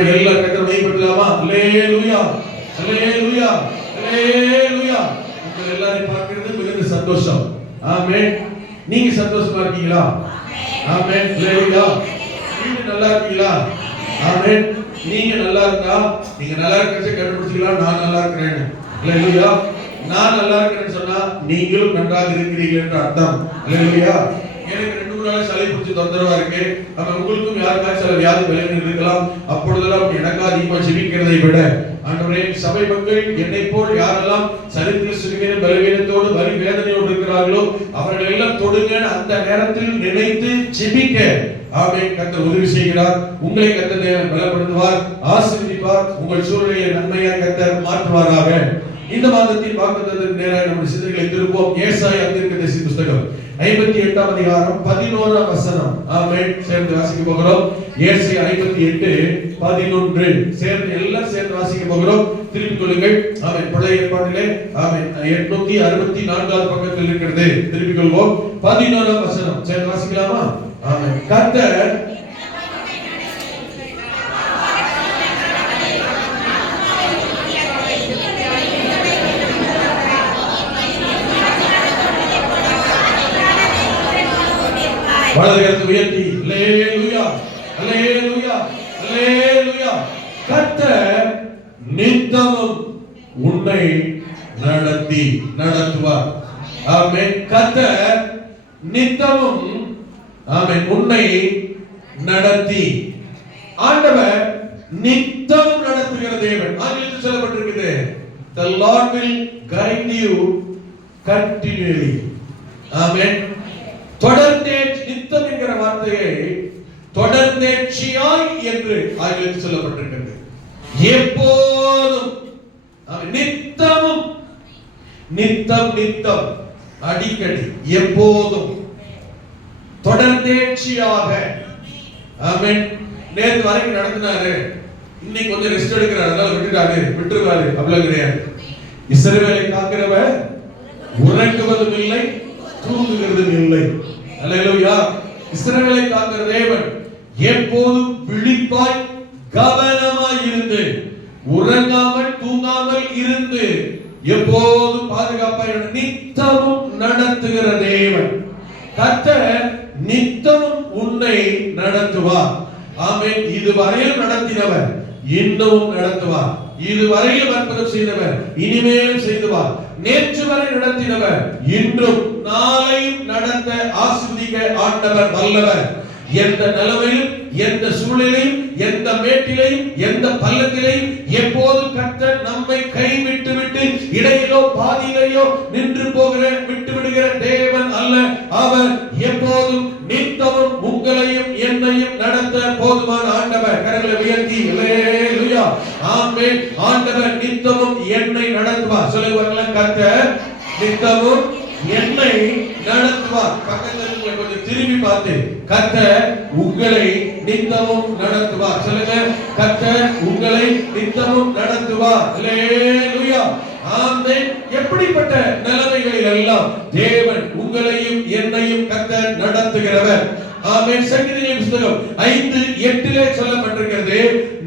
எல்லாரும் கர்த்தரை மையப்படுத்தலாமா? அல்லேலூயா அல்லேலூயா அல்லேலூயா. உங்க எல்லாரையும் பார்க்கிறது மிகுந்த சந்தோஷம். ஆமென். நீங்க சந்தோஷமா இருக்கீங்களா? ஆமென். அல்லேலூயா. நீங்க நல்லா இருக்கீங்களா? ஆமென். நீங்க நல்லா இருந்தா நீங்க நல்லா இருக்கறதை கண்டுபிடிச்சிக்கலாம். நான் நல்லா இருக்கிறேன். அல்லேலூயா. நான் நல்லா இருக்கிறேன்னு சொன்னா நீங்களும் நன்றாக இருக்கிறீர்கள் என்ற அர்த்தம். அல்லேலூயா. எனக்கு 2 நாள் சளி பிடிச்சு தொந்தரவா இருக்கு. அப்ப உங்களுக்கும் யாருக்காச்சும் சில வியாதி பலவீனம் இருக்கலாம். அப்பொழுதெல்லாம் எனக்காக அதிகமா ஜெபிக்கிறதை விட ஆண்டவரே, சபை மக்கள் என்னை போல் யாரெல்லாம் சரித்திர சுகவீன பலவீனத்தோடு வலி வேதனையோடு இருக்கிறார்களோ அவர்கள் எல்லாம் தொடுங்க அந்த நேரத்தில் நினைத்து ஜெபிக்க ஆமென் கர்த்தர் உதவி செய்கிறார். உங்களை கர்த்தர் பலப்படுத்துவார், ஆசீர்வதிப்பார். உங்கள் சூழ்நிலையை நன்மையாக கர்த்தர் மாற்றுவாராக. இந்த மாதத்தின் வாக்குத்தத்தத்திற்கு நேராக நம்முடைய சிந்தனைகளை திருப்போம். ஏசாயா தீர்க்கதரிசி புத்தகம் 58ஆம் அதிகாரம் 11ஆம் வசனம். ஆமென். சேர்ந்து வாசிக்க போகிறோம். ஏசாயா 58:11 சேர்ந்து எல்லாம் சேர்ந்து வாசிக்க போகிறோம். திருப்பிக் கொள்ளுங்கள். ஆமென். பழைய ஏற்பாட்டிலே ஆமென் 864ஆவது பக்கத்தில் இருக்கிறது. திருப்பிக் கொள்வோம். 11ஆம் வசனம் சேர்ந்து வாசிக்கலாமா? ஆமென். கர்த்தர் வலது கரத்தை உயர்த்தி அல்லேலூயா அல்லேலூயா அல்லேலூயா. கர்த்தர் நித்தமும் உன்னை நடத்துவார். ஆமென். கர்த்தர் நித்தமும் ஆமென் உன்னை நடத்தி. ஆண்டவர் நித்தமும் நடத்துகிற தேவன். ஆங்கிலத்தில் சொல்லப்பட்டிருக்குது, the Lord will guide you continually. ஆமென். தொடர்ந்தே நித்தம் என்கிற வார்த்தையை தொடர்ந்தேட்சியாய் என்று ஆங்கிலத்தில் சொல்லப்பட்டிருக்கிறது. எப்போதும் நித்தமும் நித்தம் நித்தம் அடிக்கடி எப்போதும் தொடர்ந்தேட்சியாக. ஆமென். நேத்து வரைக்கும் நடத்தினாரு, இன்னைக்கு கொஞ்சம் ரெஸ்ட் எடுக்கிறாரு, அதனால விட்டுருவாரு. அவ்வளவு கிடையாது. இஸ்ரவேலை காக்கிறவர் உறங்குவதும் இல்லை தூங்குகிறதும் இல்லை. அல்லேலூயா. இஸ்ரவேலை காக்கிற தேவன் எப்போதும் விழிப்பாய் கவனமாய் இருந்து உறங்காமல் தூங்காமல் இருந்து எப்போதும் பாதுகாப்பாய் நித்தமும் நடத்துகிற தேவன். கர்த்தர் நித்தமும் உன்னை நடத்துவார். ஆமென். இதுவரையில் நடத்தினவர் இன்னமும் நடத்துவார். இதுவரையில் அற்புதம் செய்தவர் இனிமேலும் செய்துவார். நேற்று வரை நடத்தினவர் இன்றும் நாளையும் நடத்த ஆசீர்வதிக்க ஆண்டவர் வல்லவர். எந்த நிலைமையிலும் எந்த சூழ்நிலையும் எந்த மேட்டிலையும் எந்த பள்ளத்திலையும் எப்போதும் கர்த்தர் நம்மை கைவிட்டு விட்டு இடையிலோ பாதியிலையோ நின்று போகிற விட்டு விடுகிற தேவன் அல்ல. அவர் எப்போதும் நித்தமும் உங்களையும் என்னையும் நடத்த போதுமான ஆண்டவர். கரங்களை உயர்த்தி அல்லேலூயா. ஆமென். ஆண்டவர் நித்தமும் என்னை நடத்துவார். சொல்லுவாங்களா? கர்த்தர் நித்தமும் என்னை நடத்துவார். பக்கத்துல கொஞ்சம் திரும்பி பார்த்து கர்த்தர் உங்களை நித்தமும் நடத்துவார். சொல்லுங்க, கர்த்தர் உங்களை நித்தமும் நடத்துவார். அல்லேலூயா. ஆமென். எப்படிப்பட்ட நிலைமைகளில் எல்லாம் தேவன் உங்களையும் என்னையும் கர்த்தர் நடத்துகிறவர். ஆமென். சங்கீதங்களின் புத்தகம் 5:8 சொல்லப்பட்டிருக்கிறது,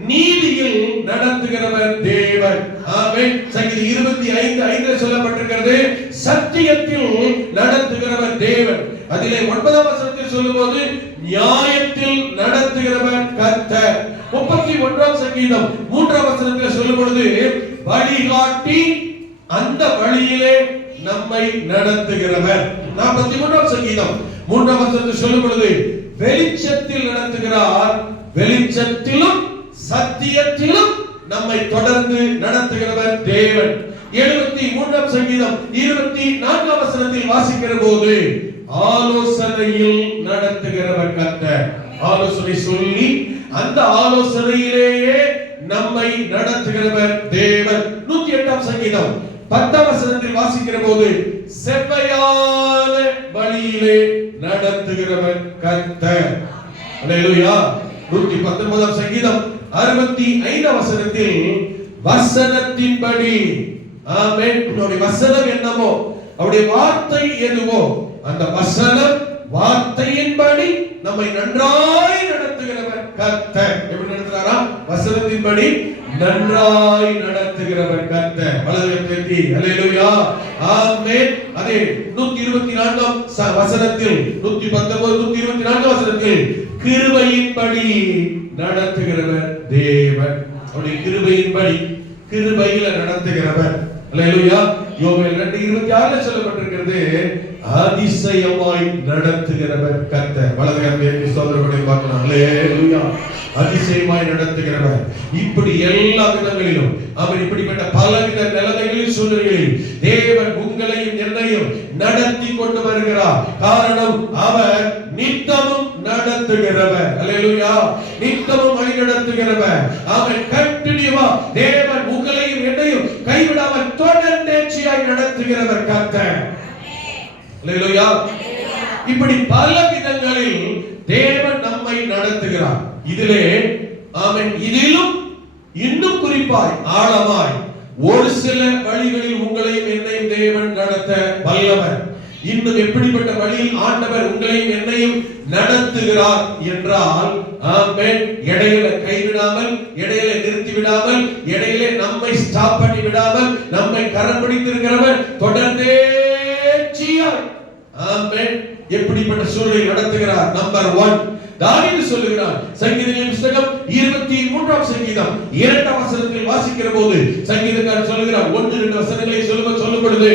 நீதியில் நடத்துகிறவர் தேவன். ஆமென். சங்கீதம் 25:5 சொல்லப்பட்டிருக்கிறது, சத்தியத்தில் நடத்துகிறவர் தேவன். அதிலே 9ஆம் வசனத்தில் சொல்லும்போது நியாயத்தில் நடத்துகிறவர் கர்த்தர். 31ஆம் சங்கீதம் 3ஆம் வசனத்தில் சொல்லும் பொழுது வழிகாட்டி அந்த வழியிலே நம்மை நடத்துகிறவர். 43ஆம் சங்கீதம் 3ஆம் வசனத்தில் சொல்லும் பொழுது வெளிச்சத்தில் நடத்துகிறார், வெளிச்சத்திலும் சத்தியத்திலும் நம்மை தொடர்ந்து நடத்துகிறவர் தேவன். 73ஆம் சங்கீதம் 24ஆம் வசனத்தில் வாசிக்கிற போது ஆலோசனையில் நடத்துகிறவர் கர்த்தர். ஆலோசனை சொல்லி அந்த ஆலோசனையிலேயே நம்மை நடத்துகிறவர் தேவன். 108ஆம் சங்கீதம் 10ஆம் வசனத்தில் வாசிக்கிற போது செவ்வையான வழியிலே நடத்துகிறவர் கர்த்தர். அல்லேலூயா. 119ஆம் சங்கீதம் 65ஆம் வசனத்தில் வசனத்தின்படி. ஆமென். அவருடைய வசனம் என்னமோ, அவருடைய வார்த்தை எதுவோ அந்த வசனம் வார்த்தையின்படி நம்மை நன்றாய் நடத்துகிறவர் கர்த்தர். எப்படி நடத்துறாரா? வசனத்தின்படி நன்றாய் நடத்துகிறவர் கர்த்தர். வலதுகரத்தை அல்லேலூயா ஆமென். அதே 124 வசனத்தில் 119 124 வசனத்தில் கிருபையின்படி நடத்துகிறவர் தேவன். அவருடைய கிருபையின்படி, கிருபையில நடத்துகிறவர். அல்லேலூயா. யோவேல் 2:26 சொல்லப்பட்டிருக்கிறது, அதிசயமாய் நடத்துகிறவர் கர்த்தர். வலதுகரத்தை சோதரர்களை பார்க்கலாம். அல்லேலூயா. அதிசயமாய் நடத்துகிறவர். இப்படி எல்லா விதங்களிலும் அவர் இப்படிப்பட்ட பலவித நிலைமைகளில் சூழ்நிலைகளில் தேவன் உங்களையும் என்னையும் நடத்தி கொண்டு வருகிறார். காரணம் அவர் நித்தமும் நடத்துகிறவர். அல்லேலூயா. நித்தமும் வழி நடத்துகிறவர். அவர் கண்டினியூவா தேவன் உங்களையும் என்னையும் கைவிடாமல் தொடர்ந்தேர்ச்சியாய் நடத்துகிறவர் கர்த்தர். அல்லேலூயா. இப்படி பல விதங்களில் தேவன் நம்மை நடத்துகிறார். இதிலே ஆமென், இதிலும் இன்னும் குறிப்பாய் ஆழமாய் ஒரு சில வழிகளில் உங்களையும் என்னையும் தேவன் நடத்த வல்லவர். இன்னும் எப்படிப்பட்ட வழியில் ஆண்டவர் உங்களையும் என்னையும் நடத்துகிறார் என்றால், ஆமென், இடையில கைவிடாமல், இடையில நிறுத்தி விடாமல், இடையில நம்மை ஸ்டாப் பண்ணி விடாமல் நம்மை கரம் பிடித்திருக்கிறவர் தொடர்ந்தேர்ச்சியாய் ஆமென் எப்படிப்பட்ட சூழலை நடத்துகிறார். நம்பர் 1 தாவீது சொல்லுகிறார். சங்கீதங்களின் புத்தகம் 23ஆம் சங்கீதம் 2ஆம் வசனத்தில் வாசிக்கிற போது சங்கீதக்காரர் சொல்லுகிறார், 1-2 வசனங்களை சொல்லும் பொழுது,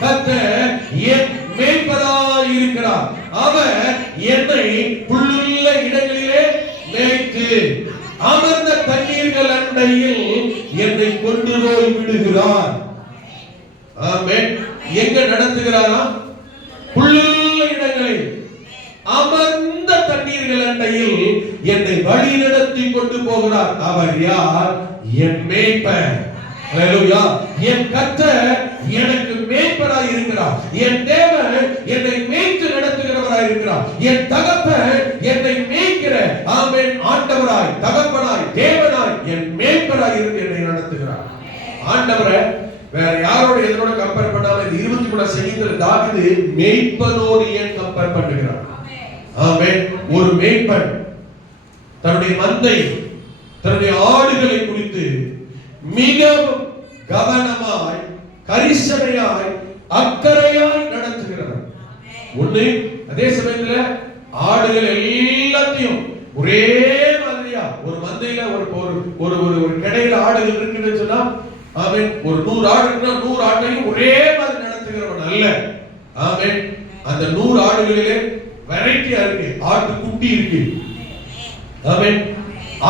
கர்த்தர் என் மேய்ப்பராய் இருக்கிறார், அவர் என்னை புல்லுள்ள இடங்களிலே மேய்த்து அமர்ந்த தண்ணீர்கள் அண்டையில் என்னை கொண்டு போய் விடுகிறார். ஆமென். எங்க நடத்துகிறாரா? புல்லுள்ள இடங்களில் அமர்ந்த தண்ணீர்கள் அண்டையில் என்னை வழி நடத்தி கொண்டு போகிறார். அவர் யார்? என் மேய்ப்பர். அல்லேலூயா. என் கர்த்தர் எனக்கு மேய்ப்பராய் இருக்கிறார். என் தேவன் என்னை மேய்த்து நடத்துகிறவராய் இருக்கிறார். என் தகப்பன் என்னை மேய்க்கிற ஆமென் ஆண்டவராய், தகப்பனாய், தேவனாய், என் மேய்ப்பராய் இருந்து என்னை நடத்துகிறார். ஆண்டவரை வேற யாரோட எதனோட கம்பேர் பண்ணாம 23 சங்கீதத்தில் தாவீது மேய்ப்பனோடு ஏன் கம்பேர் பண்ணுகிறார்? ஆமென். ஒரு மேய்ப்பன் தன்னுடைய மந்தை, தன்னுடைய ஆடுகளை குறித்து மிகவும் கவனமாய், கரிசனையாய், அக்கறையாய் நடத்துகிறவர். ஒண்ணு, அதே சமயத்துல ஆடுகள் எல்லாத்தையும் ஒரே மாதிரியா, ஒரு மந்தையில ஒரு கடையில ஆடுகள் இருக்குன்னு சொன்னா, ஆமென், ஒரு 100 ஆடு இருக்குன்னா 100 ஆட்டையும் ஒரே மாதிரி நடத்துகிறவன் அல்ல. ஆமென். அந்த 100 ஆடுகளிலே வெரைட்டியா இருக்கு. ஆட்டு குட்டி இருக்கு, ஆமென்,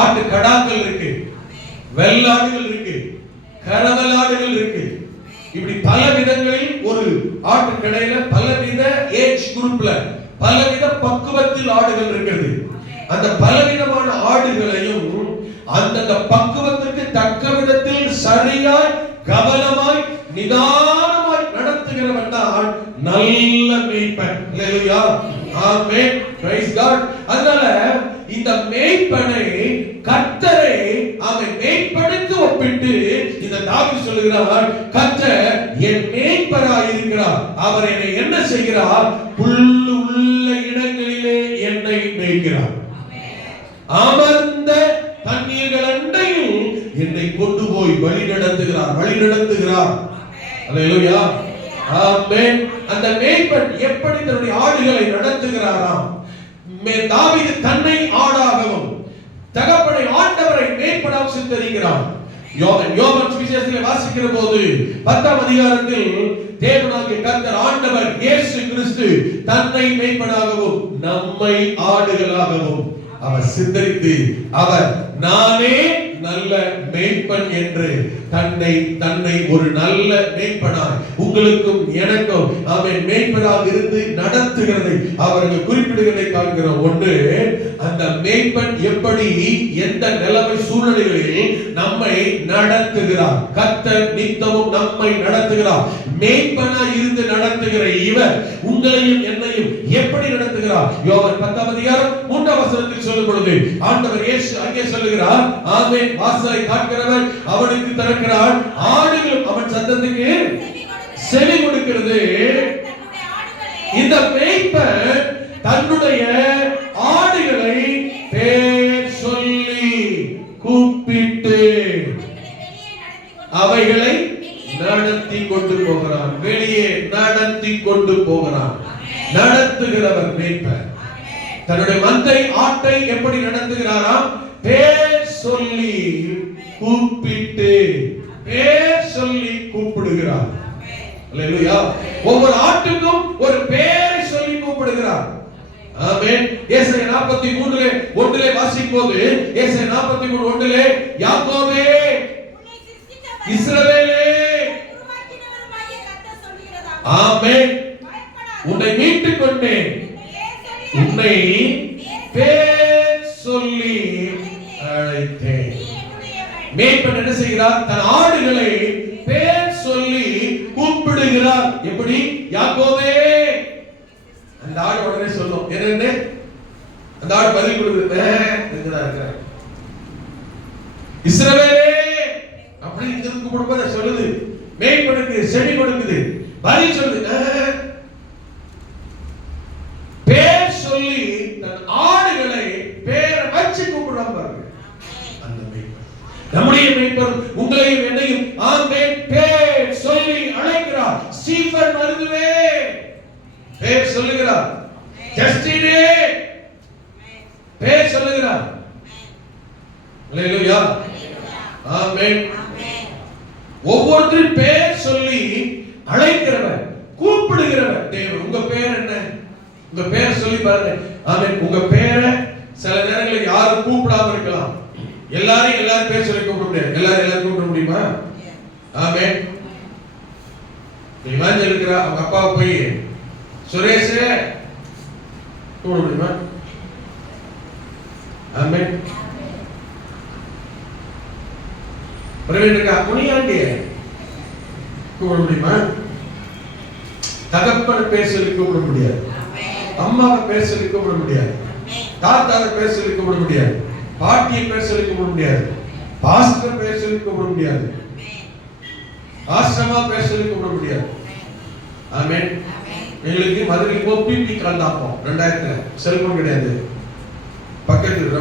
ஆட்டு கடாக்கள் இருக்கு, வெள்ளாடுகள் இருக்கு, கரவல் ஆடுகள் இருக்கு. இப்படி பல விதங்களில் ஒரு ஆட்டு கடையில பலவித ஏஜ் குரூப்ல பலவித பக்குவத்தில் ஆடுகள் இருக்கிறது. அந்த பலவிதமான ஆடுகளையும் அந்த பக்குவத்திற்கு தக்க விதத்தில் சரியாய், கவனமாய், நிதானமாய் நடத்துகிறவன் தான் நல்ல மேய்ப்பன். அல்லேலூயா. ஆமென். Praise God. அதனால இந்த மேய்ப்பனை கர்த்தரை அவன் மேய்ப்பனுக்கு ஒப்பிட்டு இந்த தாவீது சொல்லுகிறார், கர்த்தர் என் மேய்ப்பராய் இருக்கிறார், அவர் என்னை என்ன செய்கிறார்? புல்லு உள்ள இடங்களிலே என்னை மேய்க்கிறார், அமர்ந்த தண்ணீர்கள் அண்டையில் என்னை கொண்டு போய் வழி நடத்துகிறார். அல்லேலூயா. ஆமென். அந்த மேய்ப்பன் எப்படி தன்னுடைய ஆடுகளை நடத்துகிறாராம்? தாவீது தன்னை ஆடாகவும் தகப்பனை ஆண்டவரை மேய்ப்பனாக சித்தரிக்கிறார். யோவான் சுவிசேஷத்தில் வாசிக்கிற போது 10ஆம் அதிகாரத்தில் தேவனாகிய கர்த்தர் ஆண்டவர் இயேசு கிறிஸ்து தன்னை மேய்ப்பனாகவும் நம்மை ஆடுகளாகவும் அவர் சித்தரித்து, அவர் நானே நல்ல மேய்ப்பன் என்று தன்னை ஒரு நல்ல மேய்ப்பனாய் உங்களுக்கும் எனக்கும் அவன் மேய்ப்பனாக இருந்து நடத்துகிறதை அவர்கள் குறிப்பிடுகிறதை காண்கிறோம். ஒன்று, அந்த மேய்ப்பன் எப்படி எந்த நிலைமை சூழ்நிலைகளில் நம்மை நடத்துகிறார். கர்த்தர் நித்தமும் நம்மை நடத்துகிறார். மேய்ப்பனாய் இருந்து நடத்துகிற இவர் உங்களையும் என்னையும் எப்படி நடத்துகிறார்? யோவான் 10ஆம் அதிகாரம் 3ஆம் வசனத்தில் சொல்லும் பொழுது ஆண்டவர் இயேசு அங்கே சொல்லுகிறார், ஆமென், வாசலை காக்கிறவர் அவனுக்கு திறக்கிறார், ஆடுகளும் அவன் சத்தத்துக்கு செவி கொடுக்கிறது. இந்த மேய்ப்பன் தன்னுடைய ஆடுகளை பேர் சொல்லி கூப்பிட்டு போகிறான். நடத்துகிறவர் மேய்ப்பர். தன்னுடைய மந்தை ஆட்டை எப்படி நடத்துகிறாராம்? பேர் சொல்லி கூப்பிட்டு, பேர் சொல்லி கூப்பிடுகிறார். அல்லேலூயா. ஒவ்வொரு ஆட்டுக்கும் ஒரு பேரை சொல்லி கூப்பிடுகிறார். ஆமென். ஏசாயா 43:1 வாசிக்கும்போது, ஏசாயா 43:1 யாக்கோபே, இஸ்ரவேலே, ஆமென், உன்னை மீட்டுக் கொண்டேன், உன்னை பேர் சொல்லி அழைத்தேன். மேய்ப்பன் என்ன செய்கிறார்? தன் ஆடுகளை பேர் சொல்லி கூப்பிடுகிறார். எப்படி? யாக்கோபே. அந்த ஆடு உடனே சொல்லும், என்ன? அந்த ஆடு பதில் கொடுக்குது, இருக்கிறார். இஸ்ரவேலே அப்படி இங்க கூப்பிடும்போது சொல்லுது, மேய்ப்பனுக்கு செவி கொடுக்குது, பதில் சொல்லுது. பேர் சொல்லி தன் ஆடுகளை பேர் வச்சு கூப்பிடுறாங்க. அந்த மேய்ப்பர், நம்முடைய மேய்ப்பர் உங்களையும் என்னையும் ஆமென் பேர் சொல்லி அழைக்கிறார். ஸ்டீபன் வருதுவே பேர் சொல்லுகிறார். ஜஸ்டினே பேர் சொல்லுகிறார். அல்லேலூயா. ஆமென். ஒவ்வொருத்தரும் பேர் சொல்லி அழைக்கிறவர், கூப்பிடுகிறவர் தேவன். உங்க பேர் என்ன? உங்க பேர் சொல்லி பாருங்க. ஆமென். உங்க பேரை சில நேரங்களில் யாரும் கூப்பிடாம இருக்கலாம். எல்லாரும் பேர் சொல்லி கூப்பிட முடியாது. எல்லாரும் கூப்பிட முடியுமா? ஆமென். இவாஞ்சல் இருக்கிற அவங்க அப்பாவை போய் சுரேஷ் கூப்பிட முடியுமா? ஆமென். பிரவீனுக்கு முனியாண்டி கூப்பிட முடியுமா? தகப்பன் பேர் சொல்லி கூப்பிட முடியாது. அம்மாவை பேர் சொல்லி கூப்பிட முடியாது. தாத்தாவை பேர் சொல்லி கூப்பிட முடியாது. பாட்டியை பேர் சொல்லி கூப்பிட முடியாது. பாஸ்டர் பேர் சொல்லி கூப்பிட முடியாது. ஆசிரமா பேர் சொல்லி கூப்பிட முடியாது. ஆமென். எங்களுக்கு மதுரைக்கு போ பிபி கலந்தாப்போம் 2000 செல்போன் கிடையாது. பக்கத்துல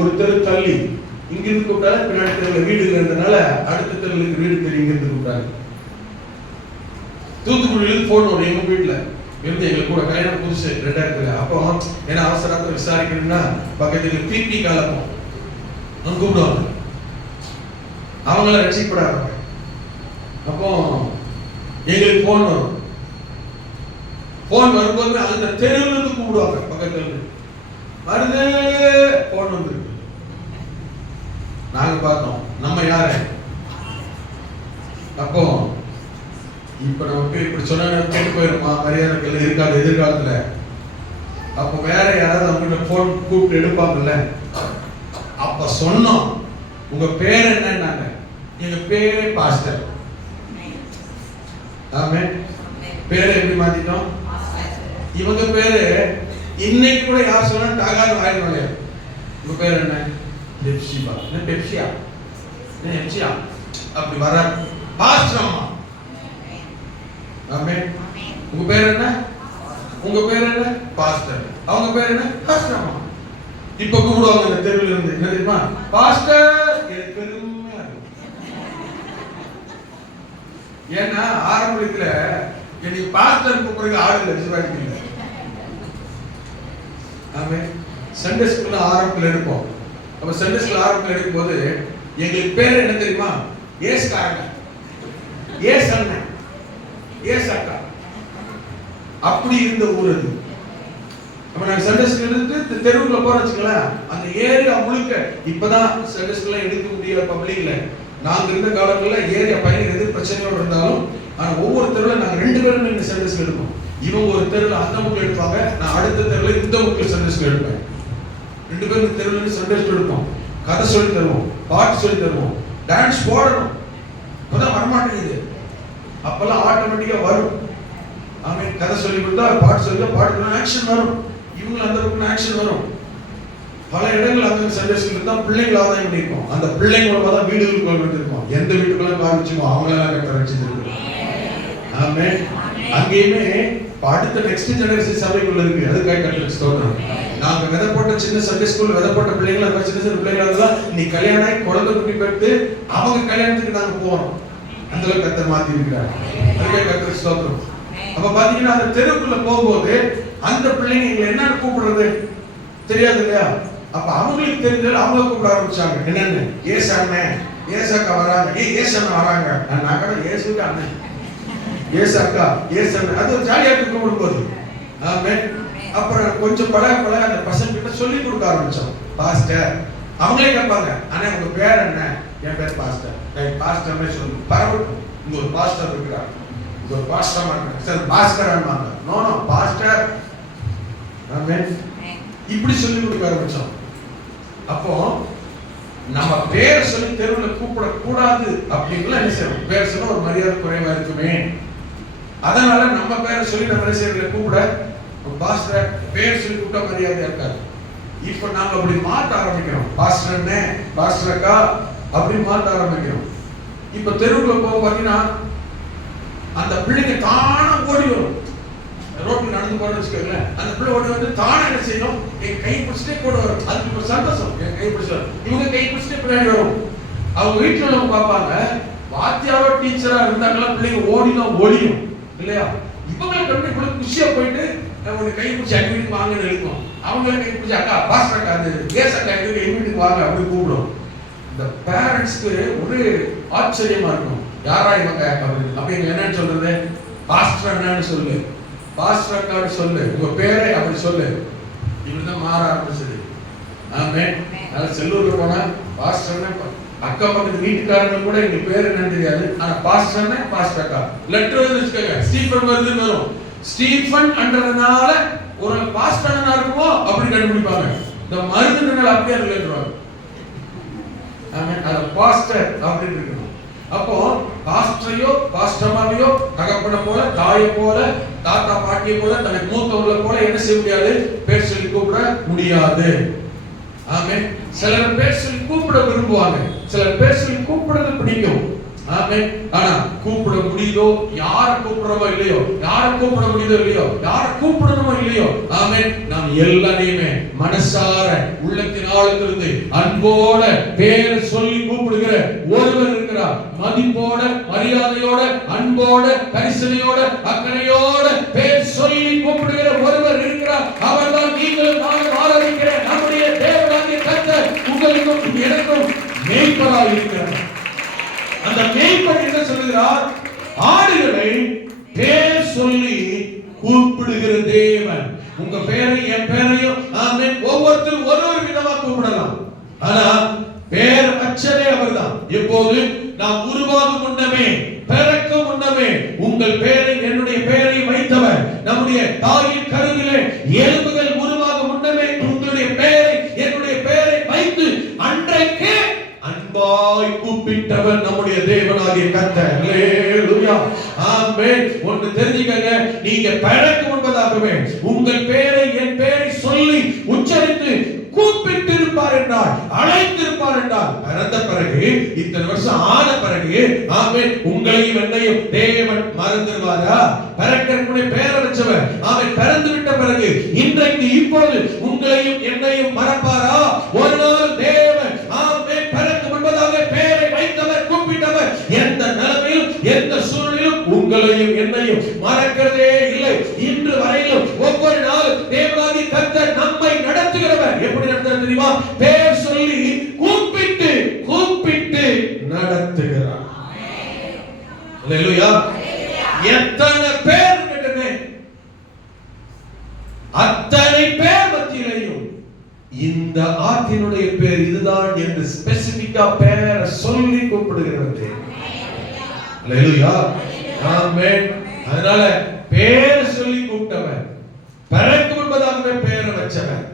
ஒரு தெரு தள்ளி இங்கிருந்து கூப்பிட்டாலும் பின்னாடி தெருவில் வீடு இருந்ததுனால அடுத்த தெருவுக்கு வீடு தெரிய இங்கிருந்து கூப்பிட்டாங்க. தூத்துக்குடியிலிருந்து போன் வரும் எங்க வீட்டுல இருந்து, எங்களுக்கு கூட கல்யாணம் புதுசு 2000. அப்போ ஏன்னா அவசரத்தை விசாரிக்கணும்னா பக்கத்துல பிபி கலப்போம் அவங்க கூப்பிடுவாங்க. அவங்கள ரசிக்கப்படாங்க. அப்போ எங்களுக்கு போன் வரும். போன் வரும்போது அந்த தெருவுல இருந்து கூப்பிடுவாங்க. பக்கத்துல வருது போன் வந்து நாங்க பார்த்தோம் நம்ம யாரு. அப்போ இப்ப நமக்கு இப்படி சொன்ன கேட்டு போயிருமா? மரியாதை இருக்காது எதிர்காலத்துல. அப்ப வேற யாராவது அவங்க போன் கூப்பிட்டு எடுப்பாங்கல்ல. அப்ப சொன்னோம், உங்க பேர் என்னன்னாங்க. எங்க பேரே பாஸ்டர். ஆமென். பேரை எப்படி மாத்திட்டோம்? இவங்க பேரு இன்னைக்கு கூட யார் சொன்னா டாகாது வாயிடுவாங்க. உங்க பேர் என்ன? பெப்சிபா. என்ன பெப்சியா? என்ன எம்சியா? அப்படி வர பாஸ்டர் அம்மா. ஆமென். உங்க பேர் என்ன? உங்க பேர் என்ன? பாஸ்டர். அவங்க பேர் என்ன? பாஸ்டர் அம்மா. இப்ப கூப்பிடுவாங்க இந்த தெருவில் இருந்து. என்ன தெரியுமா? பாஸ்டர். எனக்கு பெருமையா இருக்கு. ஏன்னா ஆரம்பத்துல எனக்கு பாஸ்டர் கூப்பிடுறது ஆளுல விசுவாசிக்கல. ஆமென். சண்டே ஸ்கூல்ல ஆரம்பத்துல இருப்போம். அப்ப சண்டே ஸ்கூல் ஆரம்பத்துல இருக்கும்போது எங்களுக்கு பேர் என்ன தெரியுமா? ஏஸ் காரங்க, ஏஸ் அண்ணன், ஏஸ் அக்கா. அப்படி இருந்த ஊர் அது. அப்ப நாங்க சண்டே ஸ்கூல்ல இருந்து தெருவுக்குள்ள போறோம் வச்சுக்கலாம். அந்த ஏரியா முழுக்க இப்பதான் சண்டே ஸ்கூல்ல எடுக்க முடியாத பப்ளிக்ல. நாங்க இருந்த காலங்கள்ல ஏரியா பையன் எது பிரச்சனையோட இருந்தாலும் ஆனா ஒவ்வொரு தெருவுல நாங்க 2 பேரும் இந்த சண்டே ஸ்கூல் எடுப்போம். இவங்க ஒரு தெருவுல அந்த முக்கில் எடுப்பாங்க, நான் அடுத்த தெருவுல இந்த முக்கில் சண்டே ஸ்கூல் எடுப்பேன். 2 பேரும் இந்த தெருவுல சண்டே ஸ்கூல் எடுப்போம். கதை சொல்லி தருவோம், பாட்டு சொல்லி தருவோம், டான்ஸ் போடணும். இப்பதான் வரமாட்டேங்குது. அப்பெல்லாம் ஆட்டோமேட்டிக்கா வரும். ஆமென். கதை சொல்லி கொடுத்தா பாட்டு சொல்லி பாட்டு ஆக்ஷன் வரும். இவங்க அந்த பக்கம் ஆக்ஷன் வரும். பல இடங்கள் அந்த சண்டே ஸ்கூல்ல தான் பிள்ளைகள் ஆதாயம் பண்ணிருக்கோம். அந்த பிள்ளைங்க மூலமா தான் வீடுகளுக்குள்ள வந்திருக்கோம். எந்த வீட்டுக்குள்ள காமிச்சுமோ அவங்களெல்லாம் கட்ட வச்சிருக்கோம். ஆமென். அங்கேயுமே அடுத்த நெக்ஸ்ட் ஜெனரேஷன் சபைக்குள்ள இருக்கு. அதுக்காக கட்டளை ஸ்தோத்திரம். நாங்க விதை போட்ட சின்ன சண்டே ஸ்கூல்ல விதை போட்ட பிள்ளைங்கள அந்த சின்ன சின்ன பிள்ளைங்கள தான் நீ கல்யாணம் ஆகி குழந்தை குட்டி பெற்று அவங்க கல்யாணத்துக்கு நாங்க போறோம். அந்த அளவுக்கு கர்த்தர் மாத்தி இருக்கிறார். அதுக்காக கட்டளை ஸ்தோத்திரம். அப்ப பாத்தீங்கன்னா அந்த தெருவுக்குள்ள போகும்போது அந்த பிள்ளைங்க எங்களை என்ன கூப்பிடுறது தெரியாது இல்லையா? அப்ப அவங்களுக்கு தெரிஞ்சது அவங்க கூப்பிட ஆரம்பிச்சாங்க. என்னன்னு? ஏசு அண்ணன், ஏசு அக்கா வராங்க, ஏசு அண்ணன் வராங்க. நான் கூட ஏசுக்கு அண்ணன், ஏசு அக்கா, ஏசு அண்ணன், அது ஒரு ஜாலியா கூப்பிடும் போது. ஆமென். அப்புறம் கொஞ்சம் பழக அந்த பசங்க கிட்ட சொல்லி கொடுக்க ஆரம்பிச்சோம். பாஸ்டர், அவங்களே கேட்பாங்க, அண்ணா உங்க பேர் என்ன? என் பேர் பாஸ்டர். பாஸ்டர்னே சொல்லு. பரவாயில்ல, இங்க ஒரு பாஸ்டர் இருக்கிறார், இங்க ஒரு பாஸ்டர் இருக்காங்க. சார் பாஸ்டர் ஆனாங்க. No no pastor. ஆமென். இப்படி சொல்லி கொடுக்க ஆரம்பிச்சோம். அப்போ நம்ம பேர் சொல்லி தெருவில் கூப்பிட கூடாது அப்படிங்கலாம் என்ன செய்யணும்? பேர் சொல்ல ஒரு மரியாதை குறைவா இருக்குமே, அதனால நம்ம பேரை சொல்லி நம்ம என்ன செய்யறதுல கூப்பிட பாஸ்டர் பேர் சொல்லி கூப்பிட்ட மரியாதையா இருக்காது. இப்ப நாங்க அப்படி மாற்ற ஆரம்பிக்கிறோம். பாஸ்டர் அண்ணே, பாஸ்டர் அக்கா அப்படி மாற்ற ஆரம்பிக்கிறோம். இப்ப தெருவுக்குள்ள போக பாத்தீங்கன்னா அந்த பிள்ளைங்க தானா ஓடி வரும். ரோட்ல நடந்து போறோம்னு வச்சுக்கோங்க, அந்த பிள்ளை ஓடி வந்து தானே என்ன செய்யணும்? என் கை பிடிச்சிட்டே கூட வரும். அதுக்கு ஒரு சந்தோஷம். என் கை பிடிச்சி இவங்க கை பிடிச்சிட்டே பின்னாடி வரும். அவங்க வீட்டுல உள்ளவங்க பார்ப்பாங்க, வாத்தியாரோ டீச்சரா இருந்தாங்களா பிள்ளைங்க ஓடினா ஒளியும் இல்லையா? இவங்களை கண்டு இப்படி குஷியா போயிட்டு ஒரு கை பிடிச்சி எங்க வீட்டுக்கு வாங்கன்னு எழுதுவோம். அவங்கள கை பிடிச்சி அக்கா பாஸ்டர் அக்கா, அது ஏசு அக்கா எங்க வீட்டுக்கு வாங்க அப்படி கூப்பிடும். இந்த பேரண்ட்ஸ்க்கு ஒரு ஆச்சரியமா இருக்கும், யாரா இவங்க அப்படின்னு. அப்ப இங்க என்னன்னு சொல்றது? பாஸ்டர் என்னன்னு சொல்லு, பாஸ்டர் அக்கான்னு சொல்லு, உங்க பேரை அப்படி சொல்லு. இப்படிதான் மாற ஆரம்பிச்சது. ஆமென். அதனால செல்லூர்ல போனா பாஸ்டர் அக்கா பக்கத்து வீட்டுக்காரங்க கூட எங்க பேர் என்னன்னு தெரியாது, ஆனா பாஸ்டர்னா பாஸ்டர் அக்கா. லெட்டர் வந்து வச்சுக்கோங்க, ஸ்டீஃபன் வருதுன்னு வரும். ஸ்டீஃபன் அன்றதுனால ஒரு பாஸ்டர்னா இருக்குமோ அப்படி கண்டுபிடிப்பாங்க. இந்த மருந்துனால அப்படியே லெட்டர். ஆமென். அத பாஸ்டர் அப்படி இருக்கணும். அப்போ பாஸ்டரையோ பாஸ்டமாவையோ தகப்பனை போல, தாயை போல, தாத்தா பாட்டியை போல, தனக்கு மூத்தவர்களை போல என்ன செய்ய முடியாது? பேர் சொல்லி கூப்பிட முடியாது. ஆமென். சிலர் பேர் சொல்லி கூப்பிட விரும்புவாங்க, சிலர் பேர் சொல்லி கூப்பிடுறது பிடிக்கும். ஆமென். ஆனா கூப்பிட முடியுதோ, யாரை கூப்பிடுறோமோ இல்லையோ, யாரை கூப்பிட முடியுதோ இல்லையோ, யாரை கூப்பிடணுமோ இல்லையோ, ஆமென், நாம் எல்லாரையுமே மனசார உள்ளத்தின் ஆழத்திலிருந்து அன்போட பேர் சொல்லி கூப்பிடுகிற ஒருவர் இருக்கிறார். மதிப்போட, மரியாதையோட, அன்போட, கரிசனையோட, அக்கறையோட பேர் சொல்லி கூப்பிடுகிற ஒருவர் இருக்கிறார். அவர்தான் நீங்களும் நானும் ஆராதிக்கிற நம்முடைய தேவனாகிய கர்த்தர். உங்களுக்கும் எனக்கும் மேய்ப்பராக இருக்கிறார். அந்த மேய்ப்பர் என்ன சொல்லுகிறார்? ஆடுகளை பேர் சொல்லி கூப்பிடுகிற தேவன். உங்க பேரை என் பேரையும் ஆமென் ஒவ்வொருத்தரும் ஒரு விதமா கூப்பிடலாம், ஆனா பேர் வச்சதே அவர்தான். எப்போது நாம் உருவாகும் முன்னமே, பிறக்கும் முன்னமே உங்கள் பேரை, என்னுடைய பேரை வைத்தவர். நம்முடைய தாயின் கருவிலே எலும்புகள் உருவாகும் முன்னமே உங்களுடைய பேரை, என்னுடைய பேரை வைத்து அன்றைக்கே அன்பாய் கூப்பிட்டவர் நம்முடைய தேவனாகிய கர்த்தர். அல்லேலூயா. ஆமென். ஒன்று தெரிஞ்சுக்கங்க, நீங்க பிறக்கும் முன்பதாகவே உங்கள் பேரை, என் பேரை சொல்லி உச்சரித்து கூப்பிட்டு இருப்பார் என்றால், அழைத்திருப்பார் என்றால், பிறந்த பிறகு இத்தனை வருஷம் ஆன பிறகு ஆமென் உங்களையும் என்னையும் தேவன் மறந்துடுவாரா? பிறக்கக்கூடிய பேரை வச்சவர் ஆமென் பிறந்து விட்ட பிறகு இன்றைக்கு இப்பொழுது உங்களையும் என்னையும் மறப்பாரா? ஒரு நாள் தேவன் ஆமென் பிறக்கும் முன்பதாக பேரை வைத்தவர், கூப்பிட்டவர் எந்த நிலைமையிலும் எந்த சூழ்நிலையிலும் உங்களையும் என்னையும் மறக்கிறதே இல்லை. இன்று வரையிலும் ஒவ்வொரு நாளும் தேவனாகிய கர்த்தர் நம்மை நடத்துகிறவர். எப்படி நடத்துகிறார் தெரியுமா? பேர் சொல்லி கூப்பிட்டு கூப்பிட்டு நடத்துகிறார். அல்லேலூயா. எத்தனை பேர் கேட்டனே, அத்தனை பேர் மத்தியிலையும் இந்த ஆற்றினுடைய பேர் இதுதான் என்று ஸ்பெசிபிக்கா பேரை சொல்லி கூப்பிடுகிறது. அல்லேலூயா. ஆமென். அதனால பேர் சொல்லி கூப்பிட்டவர், பிறக்கும் முன்பதாகவே பேரை வச்சவர்.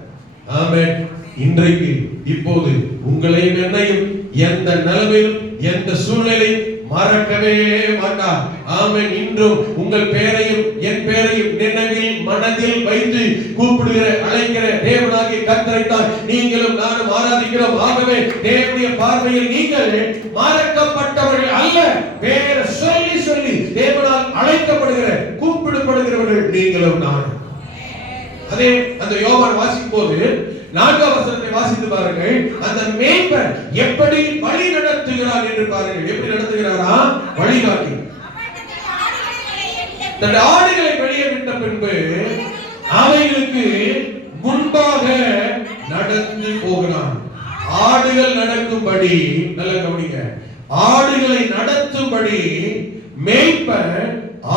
ஆமென். இன்றைக்கு இப்போது உங்களையும் என்னையும் எந்த நிலைமையிலும் எந்த சூழ்நிலையும் மறக்கவே மாட்டார். ஆமென். இன்றும் உங்கள் பேரையும் என் பேரையும் நினைவில் மனதில் வைத்து கூப்பிடுகிற, அழைக்கிற தேவனாகிய கர்த்தரை தான் நீங்களும் நானும் ஆராதிக்கிறோம். ஆகவே தேவனுடைய பார்வையில் நீங்கள் மறக்கப்பட்டவர்கள் அல்ல, பேரை சொல்லி சொல்லி தேவனால் அழைக்கப்படுகிற, கூப்பிடப்படுகிறவர்கள் நீங்களும் நானும். அதே அந்த யோவான் வாசிக்கும் போது 4ஆம் வசனத்தை வாசித்து பாருங்கள். அந்த மேய்ப்பர் எப்படி வழி நடத்துகிறார் என்று பாருங்கள். எப்படி நடத்துகிறாரா? வழிகாட்டி. தன்னுடைய ஆடுகளை வெளியே விட்ட பின்பு அவைகளுக்கு முன்பாக நடந்து போகிறான். ஆடுகள் நடக்கும்படி, நல்ல கவனிங்க, ஆடுகளை நடத்தும்படி மேய்ப்பர்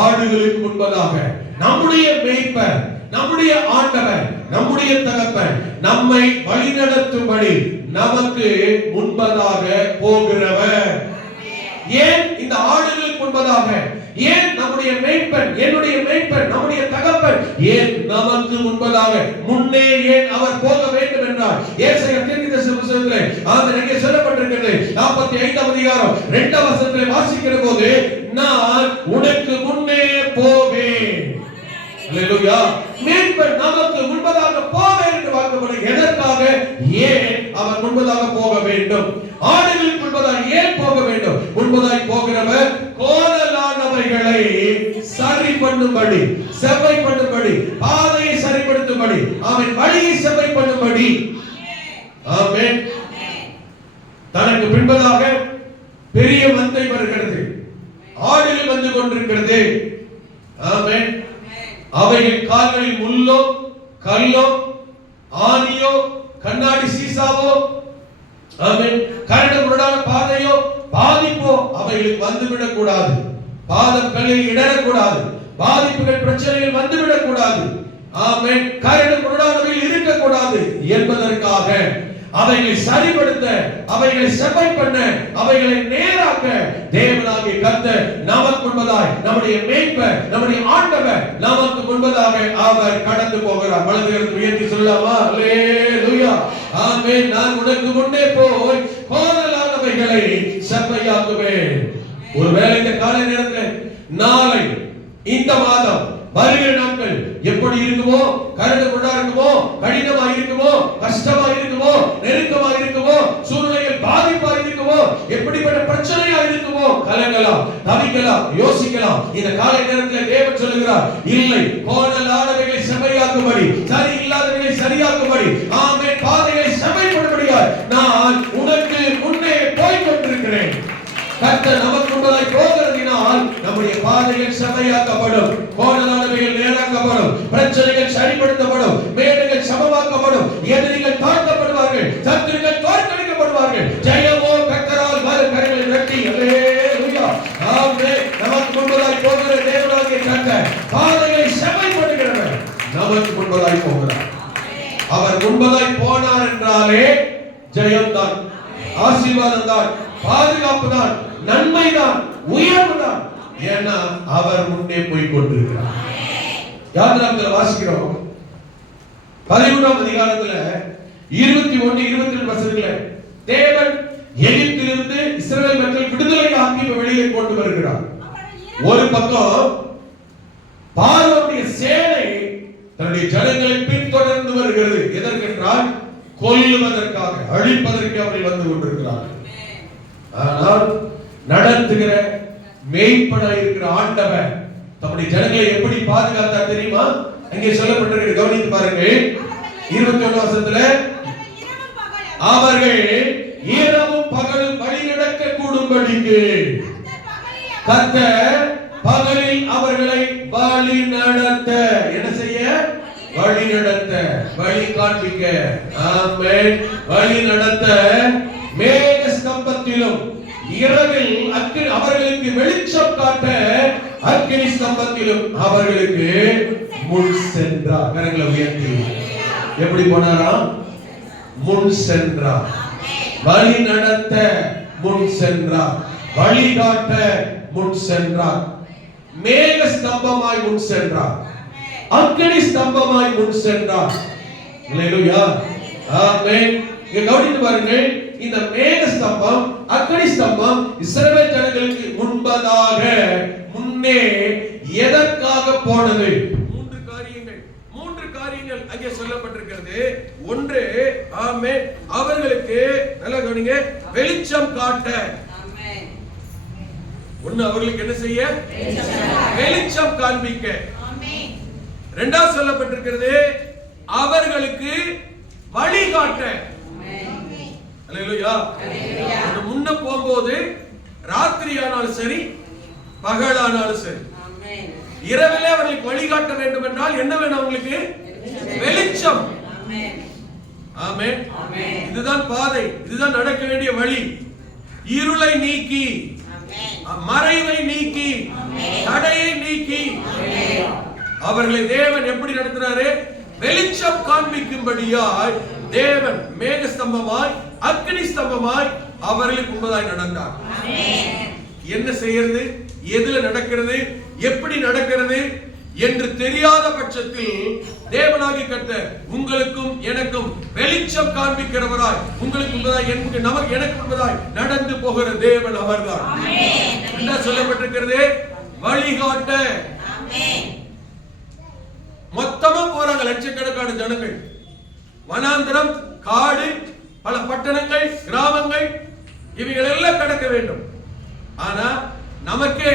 ஆடுகளுக்கு முன்பதாக, நம்முடைய மேய்ப்பர், நம்முடைய ஆண்டவர், நம்முடைய தகப்பன் நம்மை வழிநடத்தும்படி நமக்கு முன்பதாக போகிறவர். ஏன் இந்த ஆடுகளுக்கு முன்பதாக? ஏன் நம்முடைய மேய்ப்பன், என்னுடைய மேய்ப்பன், நம்முடைய தகப்பன் ஏன் நமக்கு முன்பதாக முன்னே ஏன் அவர் போக வேண்டும் என்றார்? ஏசாயா தீர்க்கதரிசி புத்தகத்திலே அங்கே சொல்லப்பட்டிருக்கிறது. 45ஆம் அதிகாரம் 2ஆம் வசனத்திலே வாசிக்கிற போது, நான் உனக்கு முன்னே போவேன். அல்லேலூயா. மேய்ப்பன் நமக்கு முன்பதாக போவேன் என்று வாக்குப்படும். எதற்காக? ஏன் அவர் முன்பதாக போக வேண்டும்? ஆடுகளுக்கு முன்பதாக ஏன் போக வேண்டும்? முன்பதாய் போகிறவர் கோணலானவைகளை சரி பண்ணும்படி, செவ்வை பண்ணும்படி, பாதையை சரிப்படுத்தும்படி, அவன் வழியை செவ்வை பண்ணும்படி. ஆமென். தனக்கு பின்பதாக பெரிய மந்தை வருகிறது, ஆடுகள் வந்து கொண்டிருக்கிறது. ஆமென். அவைகள் கால்களில் முள்ளோ கல்லோ ஆணியோ கண்ணாடி சீசாவோ, ஆமென், கரடு முரடான பாதையோ பாதிப்போ அவைகளுக்கு வந்துவிடக் கூடாது. பாதம் கல்லில் இடரக்கூடாது. பாதிப்புகள், பிரச்சனைகள் வந்துவிடக் கூடாது. ஆமென். கரடு முரடானவைகள் இருக்கக்கூடாது என்பதற்காக அவைகளை சரிப்படுத்த, அவைகளை செவ்வை பண்ண, அவைகளை நேராக்க தேவனாகிய கர்த்தர் நமக்கு முன்பதாய், நம்முடைய மேய்ப்பர், நம்முடைய ஆண்டவர் நமக்கு முன்பதாக அவர் கடந்து போகிறார். வலது கரத்தை உயர்த்தி சொல்லலாமா? அல்லேலூயா. ஆமென். நான் உனக்கு முன்னே போய் கோணலானவைகளை செவ்வையாக்குவேன். ஒருவேளை இந்த காலை நேரத்தில், நாளை, இந்த மாதம், வருகிற நாட்கள் எப்படி இருக்குமோ, கரடு முரடா இருக்குமோ, கடினமா இருக்குமோ, கஷ்டமா இருக்குமோ, நெருக்கமா இருக்குமோ, சூழ்நிலையில் பாதிப்பா இருக்குமோ, எப்படிப்பட்ட பிரச்சனையா இருக்குமோ, கலங்கலாம், தவிக்கலாம், யோசிக்கலாம். இந்த காலை நேரத்தில் தேவன் சொல்லுகிறார், இல்லை, கோணலானவைகளை செவ்வையாக்கும்படி, சரி இல்லாதவைகளை சரியாக்கும்படி, ஆமென், பாதையை செவ்வைப்படும்படியாய் நான் உனக்கு முன்னே போய் கொண்டிருக்கிறேன். கர்த்தர் நமக்கு முன்பதாய் போகிறதினால் நம்முடைய பாதைகள் செவ்வையாக்கப்படும், கோணலானவைகள் நேராக்கப்படும், பிரச்சனைகள் சரிப்படுத்தப்படும், மேடுகள் சமமாக்கப்படும், எதிரிகள் தாழ்த்தப்படுவார்கள், சத்துருக்கள் தோற்கடிக்கப்படுவார்கள். ஜெயமோ கர்த்தரால் வரும். கரங்களை தட்டி அல்லேலூயா. ஆமென். நமக்கு முன்பதாய் போகிற தேவனாகிய கர்த்தர் பாதைகளை செவ்வைப்படுகிறவர் நமக்கு முன்பதாய் போகிறார். அவர் முன்பதாய் போனார் என்றாலே ஜெயம்தான், ஆசீர்வாதம் தான், பாதுகாப்பு தான், நன்மை தான், உயர்வு தான். ஏன்னா அவர் முன்னே போய் கொண்டிருக்கிறார். யாத்திராகமத்தில் வாசிக்கிறோம் 13ஆம் அதிகாரத்துல 21, 22 வசனங்கள தேவன் எகிப்திலிருந்து இஸ்ரவேல் மக்களை விடுதலை ஆக்கி வெளியே கொண்டு வருகிறார். ஒரு பக்கம் பார்வோனுடைய சேனை தன்னுடைய ஜனங்களை பின்தொடர்ந்து வருகிறது. எதற்கென்றால் கொல்லுவதற்காக, அழிப்பதற்கு அவர்கள் வந்து கொண்டிருக்கிறார்கள். ஆனால் நடத்துகிற மேய்ப்பனாய் இருக்கிற ஆண்டவர் தம்முடைய ஜனங்களை எப்படி பாதுகாத்தார் தெரியுமா? அங்கே சொல்லப்பட்டிருக்கிறது, கவனித்து பாருங்கள். 21 வசனத்துல, அவர்கள் இரவும் பகலும் வழி நடக்க கூடும்படிக்கு கர்த்தர் பகலில் அவர்களை வழி நடத்த, என்ன செய்ய? வழி நடத்த, வழி காண்பிக்க, ஆமென், வழி நடத்த மேக ஸ்தம்பத்திலும் இரவில் அவர்களுக்கு வெளிச்சம் காட்ட அக்கினி ஸ்தம்பத்திலும் அவர்களுக்கு முன் சென்றார். கரங்களை உயர்த்தி, எப்படி போனாராம்? முன் சென்றார். வழி நடத்த முன் சென்றார், வழி காட்ட முன் சென்றார். மேக ஸ்தம்பமாய் முன் சென்றார், அக்கினி ஸ்தம்பமாய் முன் சென்றார். அல்லேலூயா. ஆமென். இங்க கவனித்து பாருங்கள், இந்த மேக ஸ்தம்பம், அக்கினி ஸ்தம்பம் இஸ்ரவேல் ஜனங்களுக்கு முன்பதாக, முன்னே எதற்காக போனது? மூன்று காரியங்கள் அங்கே சொல்லப்பட்டிருக்கிறது. ஒன்று, ஆமென், அவர்களுக்கு, நல்ல கவனிங்க, வெளிச்சம் காட்ட. ஆமென். ஒன்னு, அவர்களுக்கு என்ன செய்ய? வெளிச்சம் காண்பிக்க. ஆமென். இரண்டாவது சொல்லப்பட்டிருக்கிறது, அவர்களுக்கு வழிகாட்ட. அல்லேலூயா. முன்ன போகும்போது ராத்திரி ஆனாலும் சரி, பகலானாலும் சரி, இரவிலே அவர்களுக்கு வழிகாட்ட வேண்டும் என்றால் என்ன வேணும் அவங்களுக்கு? வெளிச்சம். ஆமென். இதுதான் பாதை, இதுதான் நடக்க வேண்டிய வழி. இருளை நீக்கி, மறைவை நீக்கி, தடையை நீக்கி அவர்களை தேவன் எப்படி நடத்துறாரு? வெளிச்சம் காண்பிக்கும்படியாய் தேவன் மேக ஸ்தம்பமாய் அக்கினி ஸ்தம்பமாய் அவர்களுக்கு முன்பதாய் நடந்தார். என்ன செய்யறது, எதுல நடக்கிறது, எப்படி நடக்கிறது என்று தெரியாத பட்சத்தில் தேவனாகிய கர்த்தர் உங்களுக்கும் எனக்கும் வெளிச்சம் காண்பிக்கிறவராய், உங்களுக்கு முன்பதாய் எனக்கு முன்பதாய் நடந்து போகிற தேவன் அவர்தான். என்ன சொல்லப்பட்டிருக்கிறது? வழிகாட்ட. மொத்தமா போறாங்க லட்சக்கணக்கான ஜனங்கள். வனாந்தரம், காடு, பல பட்டணங்கள், கிராமங்கள், இவைகள் எல்லாம் கடக்க வேண்டும். ஆனா நமக்கே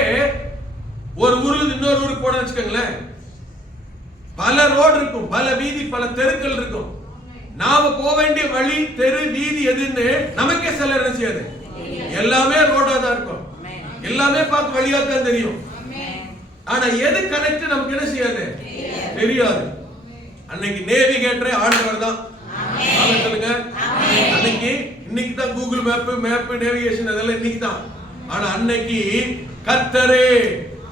ஒரு ஊருக்கு இன்னொரு ஊருக்கு போன வச்சுக்கோங்களேன், பல ரோடு இருக்கும், பல வீதி, பல தெருக்கள் இருக்கும். நாம போக வேண்டிய வழி, தெரு, வீதி எதுன்னு நமக்கே சில என்ன செய்யாது, எல்லாமே ரோடா தான் இருக்கும், எல்லாமே பார்க்க வழியா தான் தெரியும். ஆனா எது கனெக்ட் நமக்கு என்ன செய்யாது, தெரியாது. அன்னைக்கு நேவிகேட்டரே ஆண்டவர் தான். சொல்லுங்க, அன்னைக்கு இன்னைக்கு தான் கூகுள் மேப் நேவிகேஷன் அதெல்லாம் இன்னைக்கு தான். ஆனா அன்னைக்கு கர்த்தரே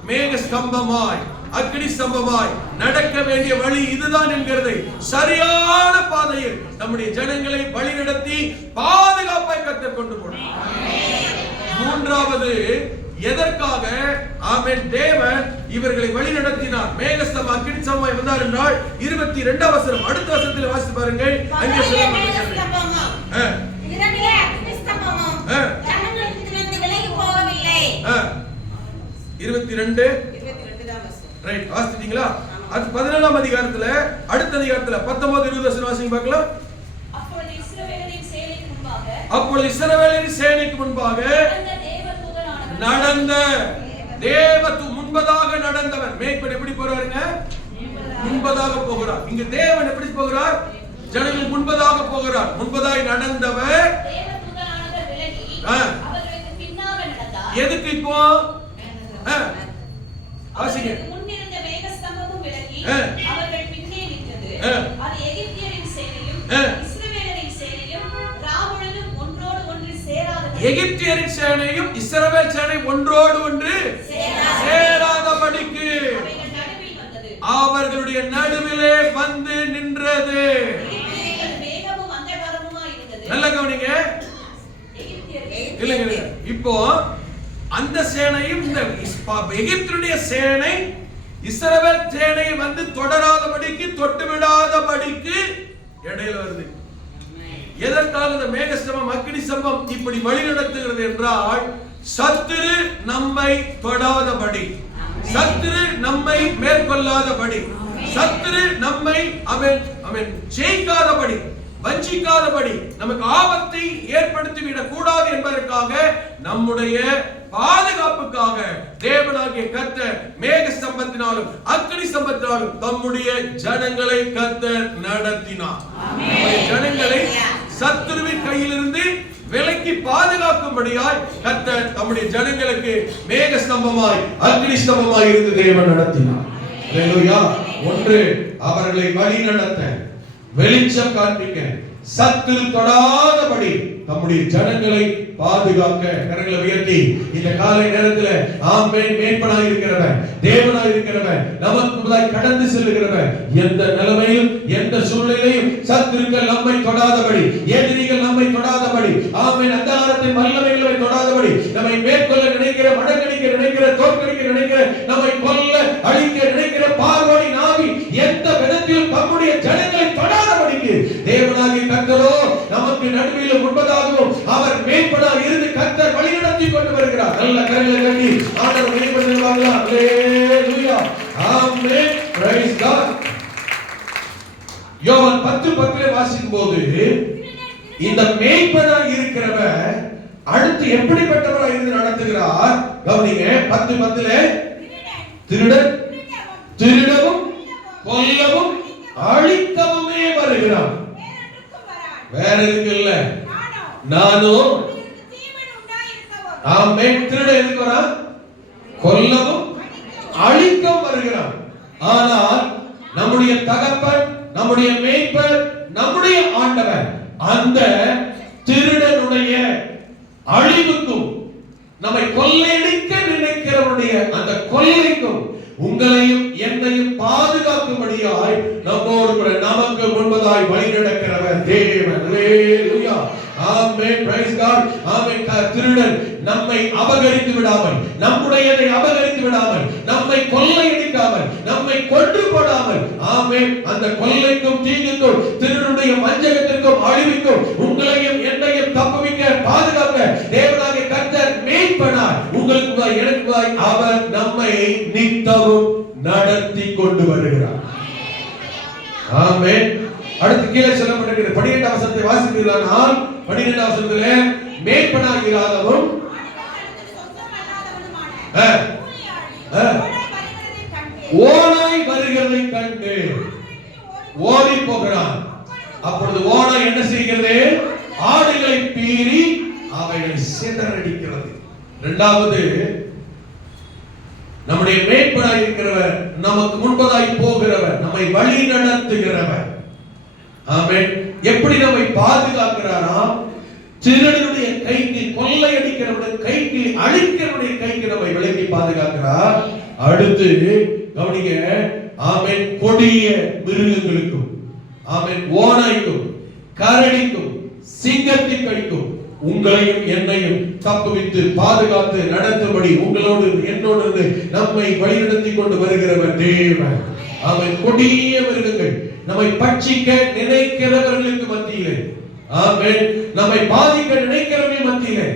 மேக ஸ்தம்பமாய் அக்கினி ஸ்தம்பமாய் நடக்க வேண்டிய வழி இதுதான் என்கிறதை சரியான பாதையில் நம்முடைய ஜனங்களை வழி நடத்தி பாதுகாப்பாய் கர்த்தர் கொண்டு போனார். மூன்றாவது எதற்காக? ஆமென், தேவன் இவர்களை வழி நடத்தினார். மேகஸ்தம்பம் அக்கினி ஸ்தம்பமாய் வந்தார் என்றால் 22 வசனம் அடுத்த வசனத்தில் வாசித்து பாருங்கள். அங்கே சொல்லப்பட்டிருக்கிறது, இரவிலே அக்கினி ஸ்தம்பமும் ஜனங்களிடமிருந்து விலகி போகவில்லை. 22 தான் வசனம். ரைட், வாசிட்டீங்களா? அது 17ஆம் அதிகாரத்துல அடுத்த அதிகாரத்துல 19 20 வசனம் வாசிங்க பார்க்கலாம். அப்பொழுது இஸ்ரவேலின் சேனைக்கு முன்பாக நடந்த முன்பதாக நடந்தவர். மேய்ப்பன் எப்படி போறாருங்க? முன்பதாக போகிறார். இங்க தேவன் எப்படி போகிறார்? ஜனங்கள் முன்பதாக போகிறார். முன்பதாக நடந்தவர் எதுக்கு இப்போ? வாசிங்க. முன்னிருந்த மேகஸ்தம்பமும் விலகி அவர்கள் பின்னே நின்றது. அது எகிப்தியரின் சேனையும் இஸ்ரவேலரின் சேனையும் ராமுழுதும் ஒன்றோடு ஒன்று சேராதபடி, எகிப்தியரின் சேனையும் இஸ்ரவேல் சேனை ஒன்றோடு ஒன்று சேராதபடிக்கு அவர்களுடைய நடுவிலே வந்து நின்றது. நல்ல கவனிங்க. இல்லைங்க, இப்போ அந்த சேனையும் இந்த எகிப்தினுடைய சேனை இஸ்ரவேல் சேனை வந்து தொடராதபடிக்கு, தொட்டு விடாதபடிக்கு இடையில வருது. எதற்காக இந்த மேகஸ்தம்பம் அக்கினி ஸ்தம்பம் இப்படி வழி நடத்துகிறது என்றால், சத்துரு நம்மை தொடாதபடி, சத்துரு நம்மை மேற்கொள்ளாதபடி, சத்துரு நம்மை அவன் ஜெயிக்காதபடி, வஞ்சிக்காதபடி, நமக்கு ஆபத்தை ஏற்படுத்தி விடக் கூடாது என்பதற்காக, நம்முடைய பாதுகாப்புக்காக தேவனாகிய கர்த்தர் மேக ஸ்தம்பத்தினாலும் அக்கினி ஸ்தம்பத்தினாலும் தம்முடைய ஜனங்களை கர்த்தர் நடத்தினார். ஜனங்களை சத்துருவின் கையிலிருந்து விலக்கி பாதுகாக்கும்படியாய் கர்த்தர் தம்முடைய ஜனங்களுக்கு மேக ஸ்தம்பமாய் அக்கினி ஸ்தம்பமாய் இருந்து தேவன் நடத்தினார். அல்லேலூயா. ஒன்று, அவர்களை வழி நடத்த, வெளிச்சம் காண்பிக்க, சத்துரு தொடாதபடி தம்முடைய ஜனங்களை பாதுகாக்க. கரங்களை உயர்த்தி இந்த காலை நேரத்தில் ஆமென், மேய்ப்பனாய் இருக்கிறவன், தேவனாய் இருக்கிறவன், நமக்கு முன்னாடி கடந்து செல்லுகிறவன், எந்த நிலைமையும் எந்த சூழ்நிலையும் சத்துருக்கள் நம்மை தொடாதபடி, எதிரிகள் நம்மை தொடாதபடி, ஆமென், அந்தகாரத்தின் வல்லமைகளை தொடாதபடி, நம்மை மேற்கொள்ள நினைக்கிற, மடங்கடிக்க நினைக்கிற, தோற்கடிக்க நினைக்கிற, நம்மை கொல்ல அழிக்க நினைக்கிற பார்வோனி நாவி எந்த விதத்திலும் தம்முடைய ஜனங்களை தொடாதபடிக்கு தேவனாகிய கர்த்தரோ நமக்கு நடுவில் முன்பதாகவும் அவர் மேய்ப்பனாக இருந்து கர்த்தர் வழி நடத்தி கொண்டு வருகிறார். நல்ல கரங்களை தட்டி ஆண்டவர் மேய்ப்பனாக. அல்லேலூயா, ஆமென், பிரைஸ் காட். யோவான் 10:10 வாசிக்கும் போது இந்த மேய்ப்பனாக இருக்கிறவர் அடுத்து எப்படிப்பட்டவராக இருந்து நடத்துகிறார் கவனிங்க. 10:10 திருடவும் கொல்லவும் அழிக்கவுமே வருகிறான், வேற எதுக்கு இல்ல. நானும் ஆமென். திருட எதுக்கு வரான்? கொல்லவும் அழிக்க வருகிறான். ஆனால் நம்முடைய தகப்பன், நம்முடைய மேய்ப்பர், நம்முடைய ஆண்டவர் அந்த திருடனுடைய அழிவுக்கும் நம்மை கொள்ளையடிக்க நினைக்கிறவனுடைய அந்த கொள்ளைக்கும் உங்களையும் என்னையும் பாதுகாக்கும்படியாய் நம்மோடு கூட நமக்கு முன்பதாய் வழி நடக்கிறவர் தேவன். ஹல்லேலூயா, ஆமென், பிரைஸ் காட், ஆமென். திருடன் நம்மை அபகரித்து விடாமல், நம்முடையதை அபகரித்து விடாமல், நம்மை கொள்ளையடிக்காமல், நம்மை கொன்று போடாமல், ஆமென், அந்த கொள்ளைக்கும் தீங்குக்கும் திருடனுடைய வஞ்சகத்திற்கும் அழிவுக்கும் உங்களையும் என்னையும் தப்புவிக்க பாதுகாக்க தேவனாகிய கர்த்தர் மேய்ப்பனாய் உங்களுக்குமாய் எனக்குமாய் அவர் நம்மை நித்தமும் நடத்தி கொண்டு வருகிறார். ஆமென். அடுத்து கீழே சொல்லப்பட்டிருக்கிறது 12ஆம் வசனத்தை வாசித்தீர்களானால் 12ஆம் வசனத்திலே மேய்ப்பனாய் இராதவன் ஓனாய் வருகிறதை கண்டு ஓடி போகிறான். அப்பொழுது ஓனாய் என்ன செய்கிறது? ஆடுகளை பீறி அவைகளை சிதறடிக்கிறது. இரண்டாவது, நம்முடைய மேய்ப்பனாய் இருக்கிறவர், நமக்கு முன்பதாய் போகிறவர், நம்மை வழி நடத்துகிறவர். ஆமென். எப்படி நம்மை பாதுகாக்கிறாரா? திருடனுடைய கைக்கு, கொள்ளையடிக்கிறவனுடைய கைக்கு, அழிக்கிறவனுடைய கைக்கு நம்மை விலக்கி பாதுகாக்கிறார். அடுத்து கவனிங்க, ஆமென், கொடிய மிருகங்களுக்கும், ஆமென், ஓநாய்க்கும், கரடிக்கும், சிங்கத்தின் கைக்கும் உங்களையும் என்னையும் தப்புவித்து பாதுகாத்து நடத்தும்படி உங்களோடு என்னோடு நம்மை வழிநடத்தி கொண்டு வருகிறவர் தேவன். அவன் கொடிய மிருகங்கள், நம்மை பட்சிக்க நினைக்கிறவர்களுக்கு மத்தியிலே, ஆமென், நம்மை பாதிக்க நினைக்கிறவர்கள் மத்தியிலே,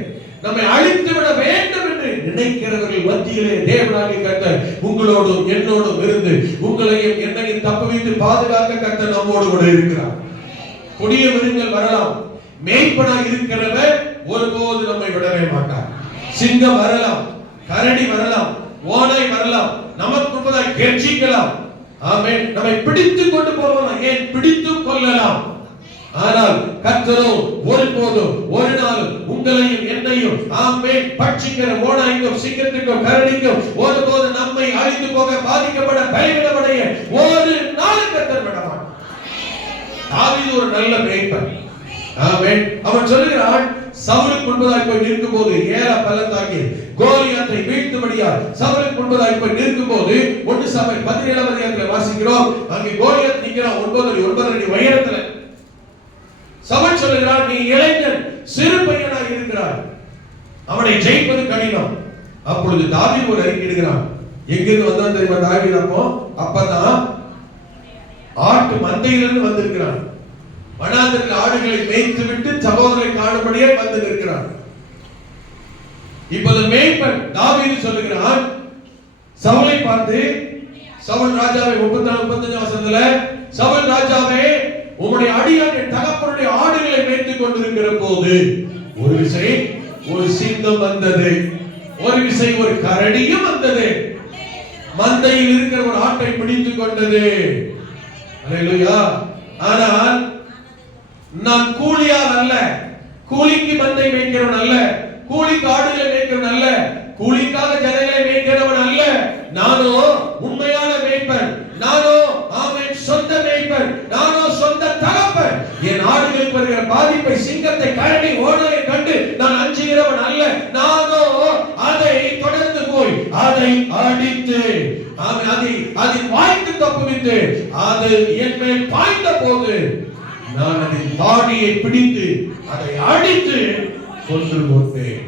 நம்மை அழித்து விட வேண்டும் என்று நினைக்கிறவர்கள் மத்தியிலே தேவனாகிய கர்த்தர் உங்களோடும் என்னோடும் இருந்து உங்களையும் என்னையும் தப்புவித்து பாதுகாக்க கர்த்தர் நம்மோடு கூட இருக்கிறார். கொடிய மிருகங்கள் வரலாம், மேய்ப்பனாய் இருக்கிறவர் ஒருபோது நம்மை விடவே மாட்டார். சிங்கம் வரலாம், கரடி வரலாம், ஓநாய் வரலாம், நமக்கு முன்பதாய் கெர்ச்சிக்கலாம், ஆமென், நம்மை பிடித்து கொண்டு போகலாம், ஏன் பிடித்து கொள்ளலாம். ஆனால் கர்த்தரோ ஒருபோதும் ஒரு நாள் உங்களையும் என்னையும், ஆமென், பட்சிக்கிற ஓநாய்க்கும் சிங்கத்துக்கும் கரடிக்கும் ஒருபோது நம்மை அழித்து போக பாதிக்கப்பட பயவிடமடைய ஒரு நாள் கர்த்தர் விட மாட்டார். தாவீது ஒரு நல்ல மேய்ப்பன். ஆமென். அவன் சொல்லுகிறான், சவுலுக்கு முன்பதாய் போய் நிற்கும்போது ஏலா பள்ளத்தாக்கி கோலியாத்தை வீழ்த்தும்படியாய் சவுலுக்கு முன்பதாய் போய் நிற்கும்போது 1 சாமுவேல் 17ஆம் அதிகாரத்தில் வாசிக்கிறோம். அங்கே கோலியாத் நிற்கிறான் 9 அடி உயரத்துல. சவுல் சொல்லுகிறான், நீ இளைஞன், சிறு பையனாய் இருக்கிறாய், அவனை ஜெயிப்பது கடினம். அப்பொழுது தாவீது ஒரு அறிக்கை இடுகிறான். எங்கிருந்து வந்தான் தெரியுமா தாவீது? அப்பதான் ஆட்டு மந்தையிலிருந்து வந்திருக்கிறான். வனாந்தரத்தில் ஆடுகளை மேய்த்து விட்டு சகோதரரை காணும்படியே வந்து நிற்கிறான். இப்போது மேய்ப்பன் தாவீது சொல்லுகிறான் சவுலை பார்த்து, சவுல் ராஜாவே, 34-35 வசனத்துல, சவுல் ராஜாவே, உம்முடைய அடியான் என் தகப்பனுடைய ஆடுகளை மேய்த்துக் கொண்டிருக்கிற போது ஒரு விசை ஒரு சிங்கம் வந்தது, ஒரு விசை ஒரு கரடியும் வந்தது, மந்தையில் இருக்கிற ஒரு ஆட்டை பிடித்துக் கொண்டது. அல்லேலூயா. ஆனால் நான் கூலியால் அல்ல, கூலிக்கு மந்தை மேய்க்கிறவன் அல்ல, கூலிக்கு ஆடுகளை மேய்க்கிறவன் அல்ல, கூலிக்காக ஜனங்களை மேய்க்கிறவன் அல்ல. நானோ உண்மையான மேய்ப்பன், நானோ ஆமென் சொந்த மேய்ப்பன், நானோ சொந்த தகப்பன். என் ஆடுகளுக்கு வருகிற பாதிப்பை, சிங்கத்தை, கரடி, ஓநாயை கண்டு நான் அஞ்சுகிறவன் அல்ல. நானோ அதை தொடர்ந்து போய் அதை அடித்து, அதை வாய்க்கு தப்புவித்து அது என் மேல் பாய்ந்த போது நான் அதன் தாடியை பிடித்து அதை அடித்து கொன்று போட்டேன்.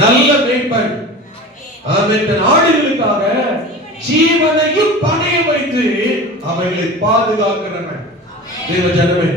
நல்ல மேய்ப்பன், ஆமென், தன் ஆடுகளுக்காக ஜீவனையும் பணைய வைத்து அவைகளை பாதுகாக்கிறவன். தேவ ஜனமே,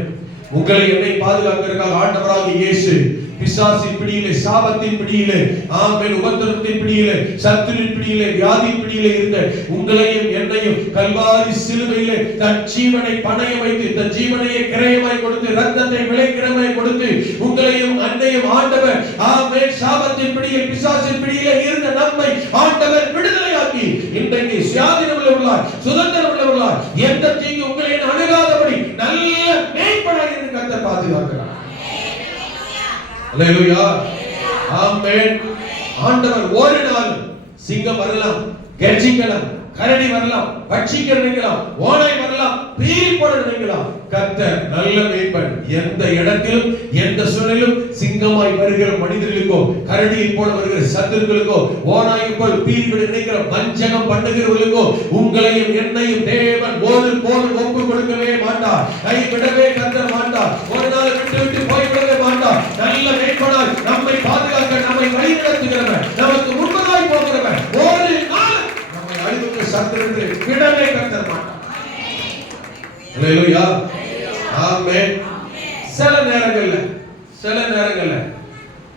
உங்களை என்னை பாதுகாக்கிறதுக்காக ஆண்டவராகிய இயேசு பிசாசின் பிடியிலே, சாபத்தின் பிடியிலே, ஆமென், உபத்திரத்தின் பிடியிலே, சத்துருவின் பிடியிலே, வியாதியின் பிடியிலே இருந்த உங்களையும் என்னையும் கல்வாரி சிலுவையிலே தன் ஜீவனை பணைய வைத்து, தன் ஜீவனையை கிரயமாய் கொடுத்து, ரத்தத்தை விலைக்கிரயமாய் கொடுத்து உங்களையும் அன்னையும் ஆண்டவர், ஆமென், சாபத்தின் பிடியில், பிசாசின் பிடியிலே இருந்த நம்மை ஆண்டவர் விடுதலையாக்கி இன்றைக்கு சுயாதீனம் உள்ளவர்களாய், சுதந்திரம் உள்ளவர்களாய், எந்த தீங்கு உங்களை அணுகாதபடி நல்ல மேய்ப்பனாய் இருந்து கர்த்தர் பாதுகாக்கிறார். அல்லேலூயா. ஆமென். ஆண்டவர் ஒரு நாள் சிங்கம் வரலாம், கெர்ச்சிக்கலாம், கரடி வரலாம், பட்சிக்க நினைக்கலாம், ஓனாய் வரலாம், பீறி போட நினைக்கலாம். கர்த்தர் நல்ல மேய்ப்பன். எந்த இடத்திலும் எந்த சூழலிலும் சிங்கமாய் வருகிற மனிதர்களுக்கோ, கரடியை போல வருகிற சத்துருக்களுக்கோ, ஓனாயை போல் பீறி போட நினைக்கிற வஞ்சகம் பண்ணுகிறவர்களுக்கோ உங்களையும் என்னையும் தேவன் ஒரு போதும் ஒப்பு கொடுக்கவே மாட்டார். கைவிடவே கர்த்தர் மாட்டார். ஒரு நாள் விட்டு விட்டு போய்விடவே மாட்டார். நல்ல மேய்ப்பனாய் நம்மை பாதுகாக்க, நம்மை வழிநடத்துகிறவன், நமக்கு முன்பதாய் போகிறவன், ஒரு நாள் நம்மை அழிவுக்கு சத்துருக்களை விடவே கர்த்தர் மாட்டார். அல்லேலூயா, ஆமென். சில நேரங்கள்ல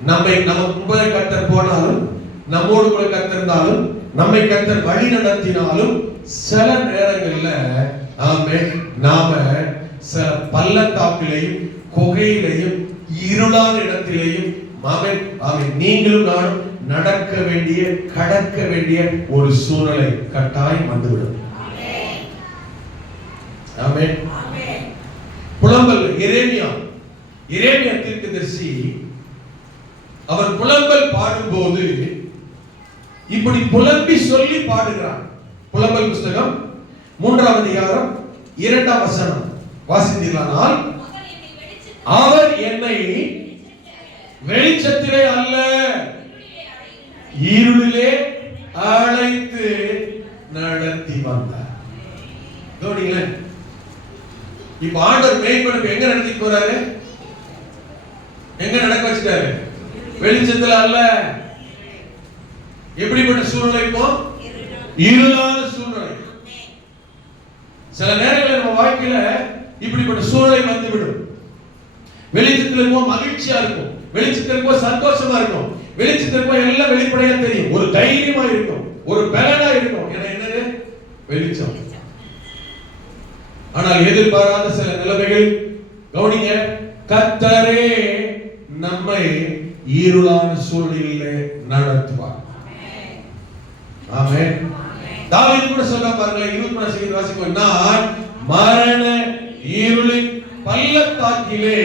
நம்ம முன்பதாய் கர்த்தர் போனாலும், நம்மோடு கூட கர்த்தர் இருந்தாலும், நம்மை கர்த்தர் வழி நடத்தினாலும், சில நேரங்கள்ல ஆமென் நாம சில பள்ளத்தாக்கிலையும் குகையிலையும் இருளான இடத்திலேயும் நீங்களும் நானும் நடக்க வேண்டிய, கடக்க வேண்டிய ஒரு சூழ்நிலை கட்டாயம் வந்துவிடும். ஆமென். புலம்பல் எரேமியா தீர்க்கதரிசி அவர் புலம்பல் பாடும்போது இப்படி புலம்பி சொல்லி பாடுகிறார். புலம்பல் புஸ்தகம் 3ஆம் அதிகாரம் 2ஆம் வசனம் வாசித்தீர்களானால், அவர் என்னை வெளிச்சத்திலே அல்ல இருளிலே அழைத்து நடத்தி வந்தார். கவனிங்களேன், இப்ப ஆண்டவர் மேய்ப்பனுக்கு எங்க நடத்தி போறாரு? எங்க நடக்க வச்சிட்டாரு? வெளிச்சத்துல அல்ல. எப்படிப்பட்ட சூழ்நிலை? இப்போ இருளான சூழ்நிலை. சில நேரங்களில் நம்ம வாழ்க்கையில இப்படிப்பட்ட சூழ்நிலை வந்துவிடும். வெளிச்சத்துல இருக்கும் மகிழ்ச்சியா இருக்கும், வெளிச்சத்துல இருக்கும் சந்தோஷமா இருக்கும், வெளிச்சத்துல இருக்கும் எல்லாம் வெளிப்படையா தெரியும், ஒரு தைரியமா இருக்கும், ஒரு பலனா இருக்கும். ஏன்னா என்னது? வெளிச்சம். ஆனால் எதிர்பாராத சில நிலைமைகள், கவனிங்க, கர்த்தரே நம்மை இருளான சூழ்நிலையிலே நடத்துவார். ஆமென். தாவீது கூட சொல்ல பாருங்க, 23 வாசிக்கும், நான் மரண இருளின் பள்ளத்தாக்கிலே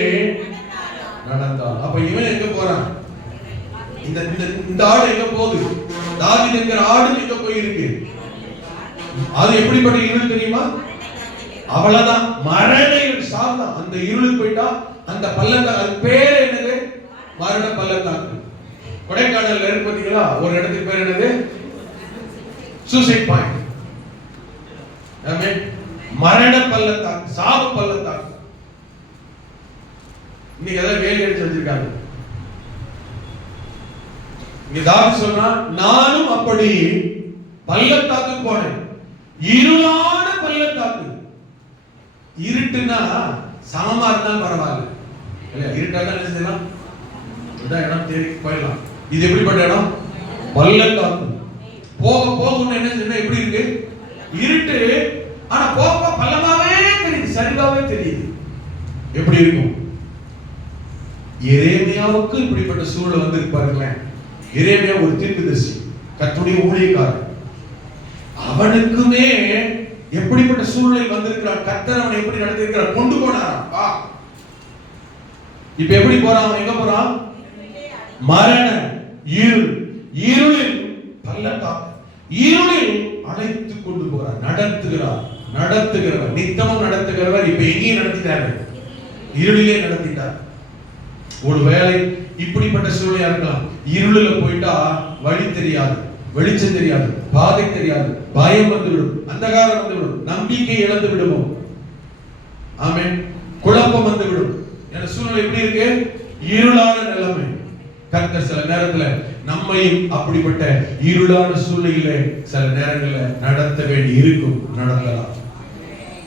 நடந்தான். அப்ப இவன் எங்க போறான்? இந்த ஆடு எங்க போகுது? தாவீது என்கிற ஆடு எங்க போயிருக்கு? அது எப்படிப்பட்ட இருள் தெரியுமா? அவ்வளவுதான், மரண இருள் சார்ந்தான். அந்த இருளுக்கு போயிட்டா அந்த பள்ளத்தாக்கு, அது பேர் என்னது? மரண பள்ளத்தாக்கு. கொடைக்கானல்ல இருக்கு பாத்தீங்களா, ஒரு இடத்துக்கு பேர் என்னது? Suicide point. ஆமென். மரண பள்ளத்தாக்கு, சாவு பள்ளத்தாக்கு. இன்னைக்கு அத வேலி அடிச்சு வச்சிருக்காங்க. இங்க தாவீது சொன்னா, நானும் அப்படி பள்ளத்தாக்கு போனேன், இருளான பள்ளத்தாக்கு. இருட்டுனா சமமா இருந்தாலும் பரவாயில்ல, இல்ல இருட்டாக என்ன செய்யலாம்? இடம் தேடி போயிடலாம். இது எப்படிப்பட்ட இடம்? பள்ளத்தாக்கு. போக போக என்ன செய்யணும்? எப்படி இருக்கு? இருட்டு. ஆனா போக பள்ளமாவே தெரியுது, சரிவாவே தெரியுது. எப்படி இருக்கும்? எரேமியாவுக்கு இப்படிப்பட்ட சூழல் வந்து பாருங்களேன். எரேமியா ஒரு தீர்க்கதரிசி, கர்த்தருடைய ஊழியக்காரர். அவனுக்குமே எப்படிப்பட்ட சூழ்நிலை வந்திருக்கிறான், கர்த்தர் அவனை எப்படி நடத்திருக்கிறார், கொண்டு போனாரா? இப்ப எப்படி போறான்? எங்க போறான்? மரண இருள், இருளில் பள்ளத்தாக்கு, இருளில் அழைத்து கொண்டு போறார், நடத்துகிறவர், நித்தமும் நடத்துகிறவர். இப்ப எங்கேயும் நடத்திட்டாரு? இருளிலே நடத்திட்டார். ஒருவேளை இப்படிப்பட்ட சூழ்நிலையா இருக்கலாம். இருளுல போயிட்டா வழி தெரியாது, வெளிச்சம் தெரியாது, பாதை தெரியாது, பயம் வந்துவிடும், அந்தகாரம் வந்துவிடும், நம்பிக்கை இழந்து விடுவோம். ஆமென். குழப்பம் வந்துவிடும். என்ற சூழ்நிலை எப்படி இருக்கு? இருளான நிலைமை. கர்த்தர் சில நேரத்துல நம்மையும் அப்படிப்பட்ட இருளான சூழ்நிலையில சில நேரங்கள்ல நடத்த வேண்டி இருக்கும், நடத்தலாம்.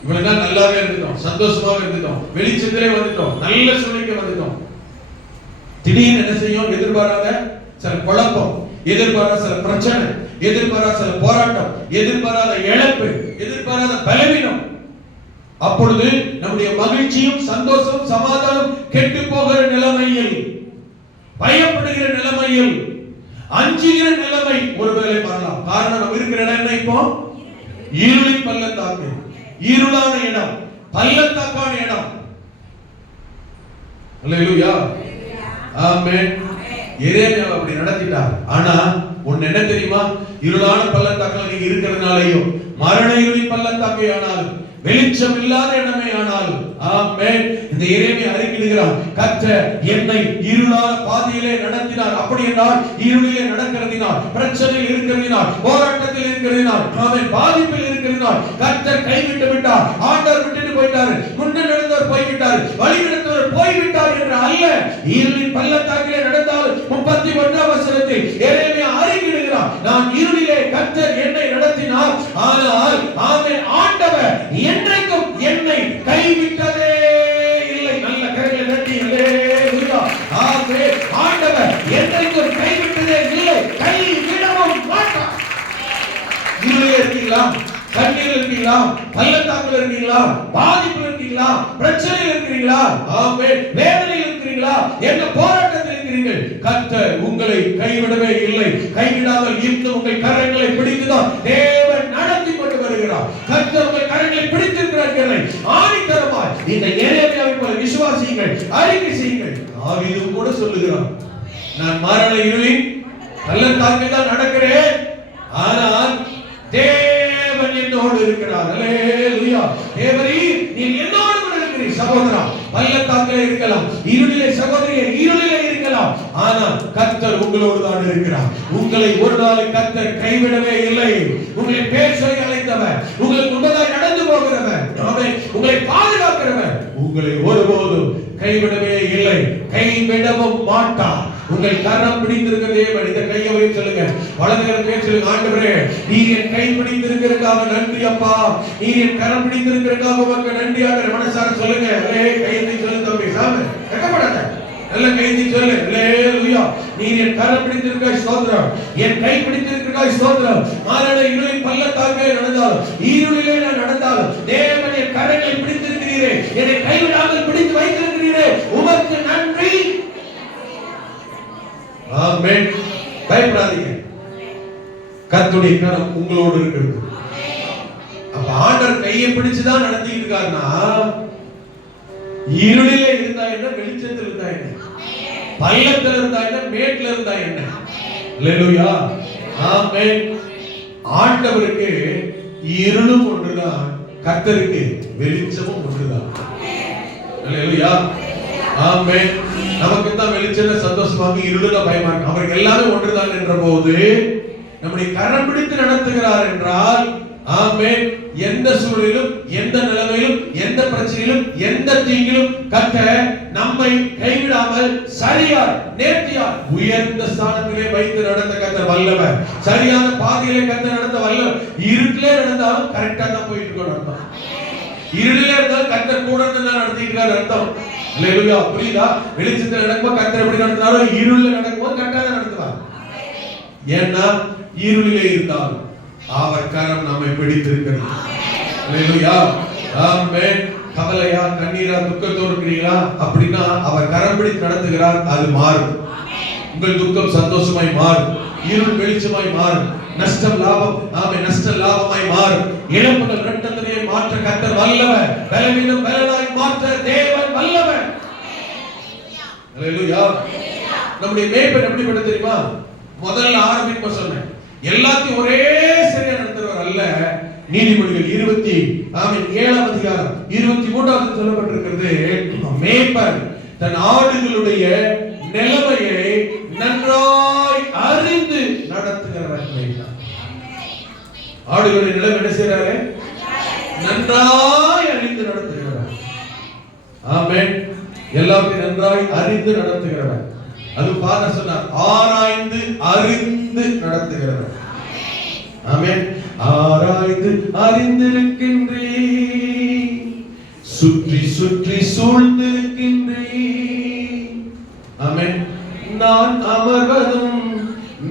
இவ்வளவு நாள் நல்லாவே இருந்துட்டோம், சந்தோஷமாக இருந்துட்டோம், வெளிச்சத்திலே வந்துட்டோம், நல்ல சூழ்நிலைக்கு வந்துட்டோம். திடீர்னு என்ன செய்யும்? எதிர்பாராத சில குழப்பம், எதிர்பாராத சில பிரச்சனை, எதிர்பாராத சில போராட்டம், எதிர்பாராத இழப்பு, எதிர்பாராத பலவீனம். அப்பொழுது நம்முடைய மகிழ்ச்சியும் சந்தோஷம் சமாதானம் கெட்டு போகிற நிலைமையில், பயப்படுகிற நிலைமையில், அஞ்சுகிற நிலைமை ஒருவேளை வரலாம். காரணம் நம்ம இருக்கிற இடம் என்ன? இப்போ இருளின் பள்ளத்தாக்கு, இருளான இடம், பள்ளத்தாக்கான இடம். அல்லேலூயா, ஆமென். எரேமியாவை அப்படி நடத்திட்டார். ஆனா ஒன்னு என்ன தெரியுமா, இருளான பள்ளத்தாக்குல நீங்க இருக்கிறதுனாலயோ, மரண இருளின் பள்ளத்தாக்கே ஆனாலும், வெளிச்சம் இல்லாத இடமே ஆனாலும், ஆமென், இந்த எரேமியா அறிக்கையிடுகிறார், கர்த்தர் என்னை இருளான பாதையிலே நடத்தினார். அப்படி என்றால் இருளிலே நடக்கிறதினால், பிரச்சனையில் இருக்கிறதினால், போராட்டத்தில் இருக்கிறதினால், ஆமென், பாதிப்பில் இருக்கிறதினால் கர்த்தர் கைவிட்டு விட்டார், ஆண்டவர் விட்டுட்டு போயிட்டார், முன்ன நடந்தவர் போய்விட்டார், வழி நடந்தவர் போய்விட்டார் என்று அல்ல. இருளின் பள்ளத்தாக்கிலே நடந்தால் 31ஆம் வசனத்தில் எரேமியா அறிக்கையிடுகிறார், நான் இருளிலே கர்த்தர் என்னை நடத்தினார், ஆனால் ஆமென், ஆண்டவர் என்றைக்கும் என்னை கைவிட்டதே இல்லை. நல்ல கரங்களை தட்டி அல்லேலூயா. ஆமென். ஆண்டவர் என்றைக்கும் கைவிட்டதே இல்லை, கைவிடவும் மாட்டார். இருளிலே இருக்கீங்களா, கண்ணீர் இருக்கீங்களா, பள்ளத்தாக்குல இருக்கீங்களா, பாதிப்புல இருக்கீங்களா, பிரச்சனையில் இருக்கிறீங்களா, ஆமென், வேதனையில் இருக்கிறீங்களா, என்ன போராட்டத்தில் இருக்கிறீர்கள், கர்த்தர் உங்களை கைவிடவே இல்லை. கைவிடாமல் இன்னும் உங்கள் கரங்களை பிடித்துதான் தேவன் நடத்தி கொண்டு வருகிறார். கர்த்தர் உங்கள் கரங்களை பிடித்திருக்கிறார்கள். ஆணித்தரமாய் இந்த எரேமியாவை போல விசுவாசியுங்கள், அறிக்கை செய்யுங்கள். தாவீது கூட சொல்லுகிறார், நான் மரண இருளின் பள்ளத்தாக்கில் தான் நடக்கிறேன், ஆனால் தேவன் என்னோடு இருக்கிறார். அல்லேலூயா. தேவரே நீர் என்னோடு கூட இருக்கிறீர். சகோதரா, பள்ளத்தாக்கிலே இருக்கலாம், இருளிலே சகோதரியே இருளிலே இருக்கலாம், ஆனால் கர்த்தர் உங்களோடு தான் இருக்கிறார். உங்களை ஒரு நாள் கர்த்தர் கைவிடவே இல்லை. உங்களை பேர் சொல்லி அழைத்தவர், உங்களுக்கு முன்னதாக நடந்து போகிறவர், ஆமென், உங்களை பாதுகாக்கிறவர் உங்களை ஒருபோதும் கைவிடவே இல்லை, கைவிடவும் மாட்டார். உங்கள் கரம் பிடித்திருக்கிற தேவன், இந்த கையை வைத்து சொல்லுங்க, வலது கரத்தை சொல்லுங்க, ஆண்டவரே நீர் என் கை பிடித்திருக்கிறதுக்காக நன்றி அப்பா, நீர் என் கரம் பிடித்திருக்கிறதுக்காக உமக்கு நன்றி. ஆண்டவரே மனசார சொல்லுங்க, கையை சொல்லு தம்பி, சாமி வெட்கப்படாத, நல்ல கையை சொல்லு, அல்லேலூயா. நீர் என் கரம் பிடித்திருக்காய் ஸ்தோத்திரம், என் கை பிடித்திருக்காய் ஸ்தோத்திரம். மரண இருளின் பள்ளத்தாக்கிலே நடந்தாலும், இருளிலே நான் நடந்தாலும் தேவன் என் கரங்களை பிடித்திருக்கிறீரே, என்னை கைவிடாமல் பிடித்து வைத்திருக்கிறீரே, உமக்கு நன்றி. ஆமென். பயப்படாதீங்க, கர்த்தருடைய கரம் உங்களோடு இருக்கிறது. அப்ப ஆண்டவர் கையை பிடிச்சுதான் நடத்திட்டு இருக்காருன்னா, இருளிலே இருந்தா என்ன, வெளிச்சத்தில் இருந்தா என்ன, பள்ளத்தில் இருந்தா என்ன, மேட்ல இருந்தா என்ன. அல்லேலூயா. ஆமென். ஆண்டவருக்கு இருளும் ஒன்றுதான், கர்த்தருக்கு வெளிச்சமும் ஒன்றுதான். அல்லேலூயா. ஆமென். நமக்கு தான் வெளிச்சம் சந்தோஷமாக, இருளுல பயமா இருக்கு. அவருக்கு எல்லாமே ஒன்றுதான் என்ற போது நம்முடைய கரம் பிடித்து நடத்துகிறார் என்றால், ஆமென், எந்த சூழலிலும், எந்த நிலைமையிலும், எந்த பிரச்சனையிலும், எந்த தீங்கிலும் கர்த்தர் நம்மை கைவிடாமல் சரியார் நேர்த்தியார் உயர்ந்த ஸ்தானத்திலே வைத்து நடத்த கர்த்தர் வல்லவர். சரியான பாதையிலே கர்த்தர் நடத்த வல்லவர். இருட்டிலே நடந்தாலும் கரெக்டா தான் போயிட்டு இருக்கணும் அர்த்தம். இருளிலே இருந்தாலும் கர்த்தர் கூட இருந்து தான் நடத்திட்டு இருக்காரு அர்த்தம். அல்லேலூயா. புரியுதா? வெளிச்சத்தில் நடக்கும்போது கர்த்தர் எப்படி நடத்துறாரோ, இருளில் நடக்கும்போது கரெக்டா தான் நடத்துவார். ஏன்னா இருளிலே இருந்தால் அவர் கரம் நம்மை பிடித்திருக்கிறது. அல்லேலூயா. ஆமென். கவலையா, கண்ணீரா, துக்கத்தோடு இருக்கிறீங்களா அப்படின்னா அவர் கரம் பிடித்து நடத்துகிறார், அது மாறும். உங்கள் துக்கம் சந்தோஷமாய் மாறும், இருள் வெளிச்சமாய் மாறும், நஷ்டம் லாபம், ஆமென், நஷ்டம் லாபமாய் மாறும். இழப்புகள் இரட்டத்திலே மாற்ற கர்த்தர் வல்லவர், பலவீனம் பலனாய் மாற்ற தேவன் வல்லவர். அல்லேலூயா. நம்முடைய மேய்ப்பன் எப்படிப்பட்ட தெரியுமா? முதல்ல ஆரம்பிக்க சொன்னேன், எல்லாத்தையும் ஒரே சரியா நடத்துறவர் அல்ல. நீதிமொழிகள் 27ஆம் அதிகாரம் 23வது சொல்லப்பட்டிருக்கிறது, மேய்ப்பன் தன் ஆடுகளுடைய நிலைமையை நன்றாய் அறிந்து நடத்துகிறவர் மேய்ப்பன். ஆடுகளுடைய நிலைமை என்ன செய்யறாரு? நன்றாய் அறிந்து நடத்துகிறவர். ஆமென். எல்லாத்தையும் நன்றாய் அறிந்து நடத்துகிறவர். அது ஃபாதர் சொன்னார், ஆராய்ந்து அறிந்து நடத்துகிறவர். ஆமென். ஆராய்ந்து அறிந்திருக்கின்றே, சுற்றி சுற்றி சூழ்ந்திருக்கின்றே. ஆமென். நான் அமர்வதும்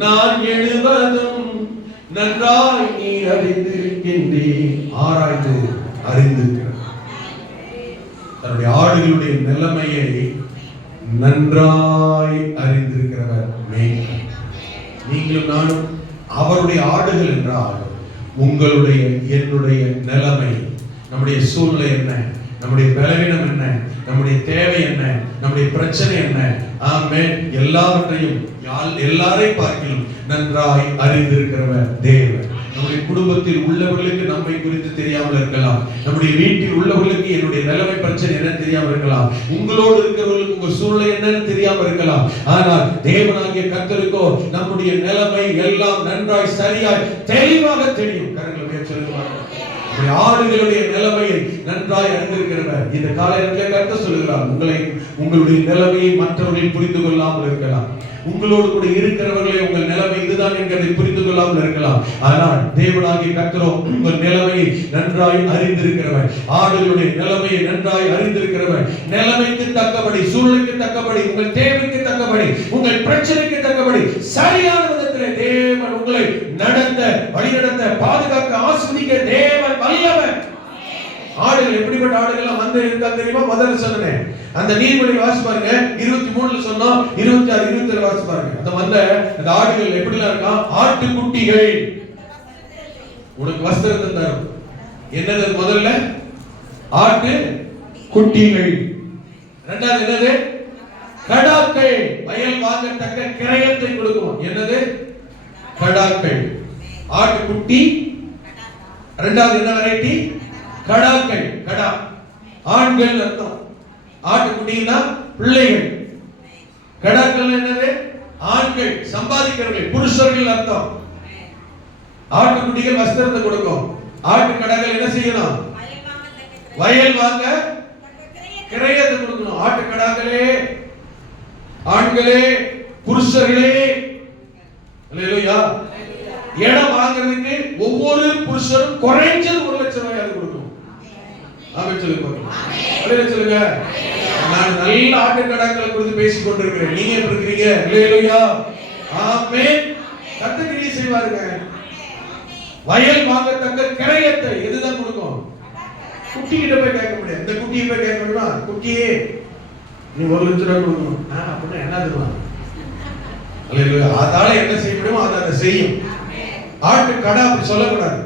நான் எழுவதும் நன்றாய் நீ அறிந்திருக்கின்றே. ஆராய்ந்து அறிந்திருக்கிறார். தன்னுடைய ஆடுகளுடைய நிலைமையை நன்றாய் அறிந்திருக்கிறவர் மேய்ப்பன். நீங்களும் நானும் அவருடைய ஆடுகள் என்றால், உங்களுடைய என்னுடைய நிலைமை, நம்முடைய சூழ்நிலை என்ன, நம்முடைய பலவீனம் என்ன, நம்முடைய தேவை என்ன, நம்முடைய பிரச்சனை என்ன, ஆமென். எல்லாவற்றையும் எல்லாரை பார்க்கிலும் நன்றாய் அறிந்திருக்கிறவர் தேவன். நம்முடைய குடும்பத்தில் உள்ளவர்களுக்கு நம்மை குறித்து தெரியாமல் இருக்கலாம். நம்முடைய வீட்டில் உள்ளவர்களுக்கு என்னுடைய நிலைமை பிரச்சனை என்ன தெரியாமல் இருக்கலாம். உங்களோடு இருக்கிறவர்களுக்கு உங்க சூழ்நிலை என்னன்னு தெரியாமல் இருக்கலாம். ஆனால் தேவனாகிய கர்த்தருக்கோ நம்முடைய நிலைமை எல்லாம் நன்றாய் சரியாய் தெளிவாக தெரியும். கரங்களை சொல்லுவாங்க. ஆடுகளுடைய நிலைமையை நன்றாய் அறிந்திருக்கிறவர். இந்த காலையில் கர்த்தர் சொல்லுகிறார், உங்களுடைய நிலைமையை மற்றவர்கள் புரிந்து கொள்ளாமல் இருக்கலாம். உங்களோடு கூட இருக்கிறவர்களே உங்கள் நிலைமை இதுதான் என்கிறதை புரிந்து கொள்ளாமல் இருக்கலாம். ஆனால் தேவனாகிய கர்த்தரோ உங்கள் நிலைமையை நன்றாய் அறிந்திருக்கிறவர். ஆடுகளுடைய நிலைமையை நன்றாய் அறிந்திருக்கிறவர். நிலைமைக்கு தக்கபடி, சூழ்நிலைக்கு தக்கபடி, உங்கள் தேவைக்கு தக்கபடி, உங்கள் பிரச்சனைக்கு தக்கபடி சரியான விதத்திலே தேவன் உங்களை வழிநடத்த, பாதுகாக்க, ஆசீர்வதிக்க தேவன் வல்லவர். ஆடுகள் எப்படிப்பட்ட ஆடுகள் வந்து இருக்கா தெரியுமா? முதல்ல சொன்னேன். அந்த நீர்மொழி வாசி பாருங்க, 23ல சொன்னோம், 26 27 வாசி பாருங்க. அந்த ஆடுகள் எப்படிலாம் இருக்கா? ஆட்டுக்குட்டிகள் உனக்கு வஸ்திரத்தை தரும். என்னது? முதல்ல ஆட்டு குட்டிகள். இரண்டாவது என்னது? கடாக்கள். வயல் வாங்கத்தக்க கிரயத்தை கொடுக்கும். என்னது? கடாக்கள். ஆட்டுக்குட்டி. இரண்டாவது என்ன வெரைட்டி? கடாக்கள். கடா ஆண்கள் அர்த்தம். ஆட்டுக்குட்டினா பிள்ளைகள். கடாக்கள் என்னது? ஆண்கள், சம்பாதிக்கிறவர்கள், புருஷர்கள் அர்த்தம். ஆட்டுக்குட்டிகள் வஸ்திரத்தை கொடுக்கும். ஆட்டு கடாக்கள் என்ன செய்யணும்? வயல் வாங்க கிரயத்தை கொடுக்கணும். ஆட்டு கடாக்களே, ஆண்களே, புருஷர்களே, அல்லேலூயா. இடம் வாங்குறதுக்கு ஒவ்வொரு புருஷரும் குறைஞ்சது 1 லட்சம் ரூபாய் கொடுக்கணும். ஆமென் சொல்லுங்க. ஆமென் சொல்லுங்க. நான் நல்ல ஆட்டுக்கடாக்களை குறித்து பேசிக் கொண்டிருக்கிறேன். நீங்க எப்படி இருக்கீங்க? அல்லேலூயா. ஆமென். கர்த்தர் கிரியை செய்வாருங்க. வயல் வாங்கத்தக்க கிரயத்தை எதுதான் கொடுக்கும்? குட்டி கிட்ட போய் கேட்க முடியாது. இந்த குட்டியை போய் கேட்க முடியுமா? குட்டியே நீ 1 லட்சம் ரூபாய் கொடுக்கணும். அப்படின்னா என்ன தருவாங்க? அல்லேலூயா. அதால என்ன செய்ய முடியுமோ அதை செய்யும். ஆட்டு கடா அப்படி சொல்லக்கூடாது.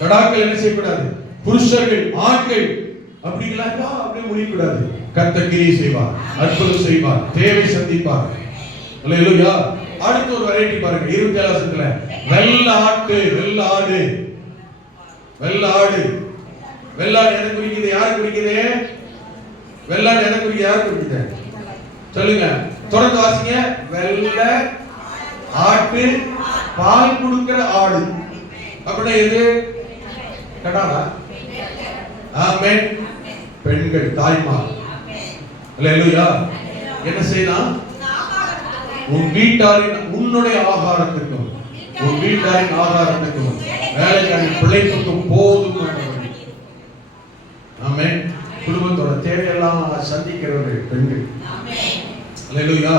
கடாக்கள் என்ன செய்யக்கூடாது? புருஷர்கள், ஆண்கள் அப்படிங்களா அப்படியே முடியக்கூடாது. கர்த்தர் கிரியை செய்வார், அற்புதம் செய்வார், தேவை சந்திப்பார். அல்லேலூயா. அடுத்த ஒரு வெரைட்டி பாருங்க, 27 வசனத்துல வெள்ள ஆட்டு, வெள்ள ஆடு. வெள்ள ஆடு. வெள்ளாடு எதை குறிக்குது? யாரை குறிக்குது? வெள்ளாடு எதை குறிக்குது? யாரை குறிக்குது? சொல்லுங்க, தொடர்ந்து வாசிங்க. வெள்ள ஆட்டு, பால் கொடுக்கிற ஆடு. அப்படின்னா எது? கடாவா? ஆமென். பெண்கள், தாய்மார். அல்லேலூயா. என்ன செய்யலாம்? உன் வீட்டாரின், உன்னுடைய ஆகாரத்துக்கும் உன் வீட்டாரின் ஆகாரத்துக்கும் வேலைக்காரின் பிழைப்புக்கும் போதுமானவர்கள். ஆமென். குடும்பத்தோட தேவையெல்லாம் சந்திக்கிறவர்கள் பெண்கள். அல்லேலூயா.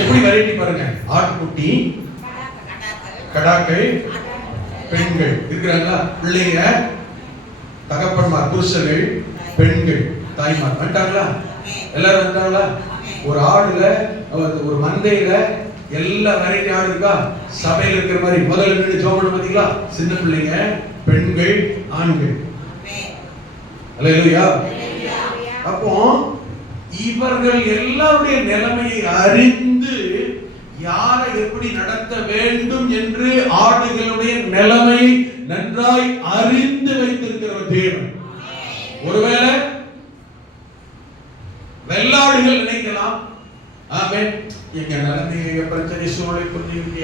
எப்படி வெரைட்டி பாருங்க. ஆட்டுக்குட்டி, கடாக்கள், பெண்கள் இருக்கிறாங்களா? பிள்ளைங்க, தகப்பன்மார், புருஷர்கள், பெண்கள், தாய்மார். வந்துட்டாங்களா? எல்லாரும் வந்துட்டாங்களா? ஒரு ஆடுல, ஒரு மந்தையில எல்லா வெரைட்டி ஆடு இருக்கா? சபையில் இருக்கிற மாதிரி முதல்ல நின்று ஜெபம் பண்ண பாத்தீங்களா? சின்ன பிள்ளைங்க, பெண்கள், ஆண்கள். அல்லேலூயா. அப்போ இவர்கள் எல்லாருடைய நிலைமையை அறிந்து யாரை எப்படி நடத்த வேண்டும் என்று ஆடுகளுடைய நிலைமையை நன்றாய் அறிந்து வைத்திருக்கிற தேவன். ஒருவேளை வெள்ளாடுகள் நினைக்கலாம், ஆமென், எங்க நிலைமை, எங்க பிரச்சனை, சூழலை புரிஞ்சுக்கிட்டு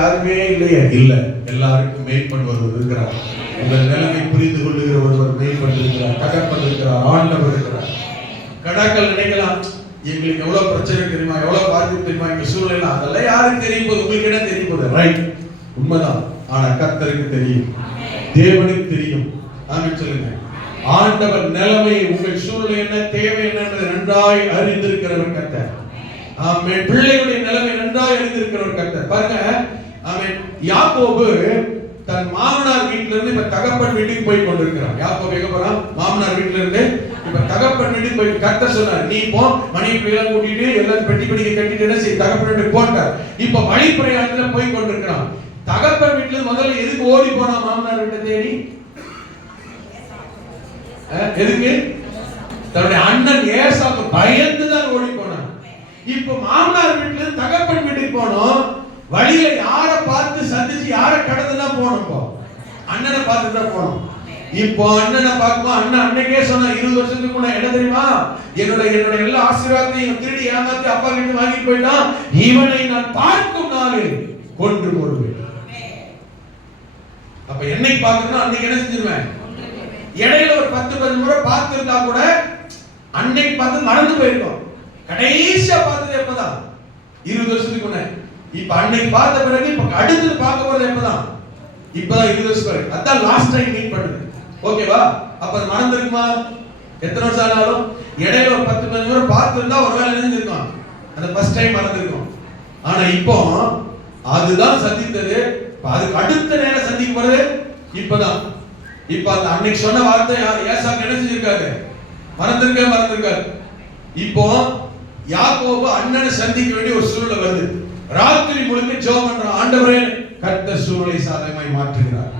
யாருமே இல்லையே. இல்ல, எல்லாருக்கும் மேய்ப்பன் ஒருவர் இருக்கிறார். உங்கள் நிலைமை புரிந்து கொள்ளுகிற ஒருவர் மேய்ப்பன் இருக்கிறார், தகப்பன் இருக்கிறார், ஆண்டவர் இருக்கிறார். கடாக்கள் நினைக்கலாம், எங்களுக்கு எவ்வளவு பிரச்சனை தெரியுமா, எவ்வளவு பாதிப்பு தெரியுமா, எங்க சூழ்நிலை, அதெல்லாம் யாருக்கு தெரியும் போது? உங்களுக்கு என்ன தெரியும் போது? ரைட், உண்மைதான். ஆனா கர்த்தருக்கு தெரியும், தேவனுக்கு தெரியும். ஆமென் சொல்லுங்க. ஆண்டவர் நிலைமை, உங்கள் சூழ்நிலை என்ன, தேவை என்ன நன்றாய் அறிந்திருக்கிறவர் கர்த்தர். ஆமென். பிள்ளைகளுடைய நிலைமை நன்றாய் அறிந்திருக்கிறவர் கர்த்தர். பாருங்க, ஆமென். யாக்கோபு தன் மாமனார் வீட்டில இருந்து இப்ப தகப்பன் வீட்டுக்கு போய் கொண்டிருக்கிறான். யாக்கோபு எங்க போறான்? மாமனார் வீட்டில இருந்து இப்ப தகப்பன் வீட்டுக்கு போய் கர்த்தர் சொன்னார், நீ போ, மணி பிள்ளைகளை கூட்டிட்டு எல்லாம் பெட்டி படிக்க கட்டிட்டு என்ன செய்ய, தகப்பன் வீட்டுக்கு போட்டார். இப்ப வழி பிரயாணத்துல போய் கொண்டிருக்கிறான். தகப்பன் வீட்டுல முதல்ல எதுக்கு ஓடி போனா? மாமனார் வீட்டை தேடி. எதுக்கு? தன்னுடைய அண்ணன் ஏசாவுக்கு பயந்து தான் ஓடி போனான். இப்ப மாமனார் வீட்டுல இருந்து தகப்பன் வீட்டுக்கு போனோம். வழியில யாரை பார்த்து சந்திச்சு யாரை கடந்து தான் போனோம். இப்போ அண்ணனை பார்த்து தான் போனோம். இப்போ அண்ணனை பார்க்குமா, அண்ணன் அன்னைக்கே சொன்ன 20 வருஷத்துக்கு முன்ன என்ன தெரியுமா, என்னோட எல்லா ஆசீர்வாதத்தையும் திருடி ஏமாத்தி அப்பா கிட்ட வாங்கிட்டு போயிட்டான். இவனை நான் பார்க்கும் நாளில் கொண்டு போடுவேன். அப்ப என்னைக்கு பார்க்கணும், அன்னைக்கு என்ன செஞ்சிருவேன். இடையில ஒரு 10-15 முறை பார்த்திருந்தா கூட அன்னைக்கு பார்த்து மறந்து போயிருக்கோம். கடைசியா பார்த்தது எப்பதான், 20 வருஷத்துக்கு முன்ன. இப்ப அன்னைக்கு பார்த்த பிறகு இப்ப அடுத்தது பார்க்க போறது எப்பதான், இப்பதான் 20 வருஷம் பிறகு. அதான் லாஸ்ட் டைம் மீட் பண்ணுது. ஓகேவா? அப்ப அது மறந்துருக்குமா? எத்தனை வருஷம் ஆனாலும் இடையில ஒரு 10-15 முறை பார்த்திருந்தா ஒருவேளை நினைஞ்சிருக்கும், அந்த ஃபர்ஸ்ட் டைம் மறந்துருக்கும். ஆனா இப்போ அதுதான் சந்தித்தது. அதுக்கு அடுத்த நேரம் சந்திக்க போறது இப்பதான். இப்ப அந்த அன்னைக்கு சொன்ன வார்த்தை ஏசாக்கு என்ன செஞ்சிருக்காரு, மறந்திருக்காரு. இப்போ யாக்கோபு அண்ணனை சந்திக்க வேண்டிய ஒரு சூழ்நிலை வருது. ராத்திரி முழுக்க ஜெபம் பண்றான், ஆண்டவரே கர்த்தர் சூழ்நிலை சாதகமாய் மாற்றுகிறார்.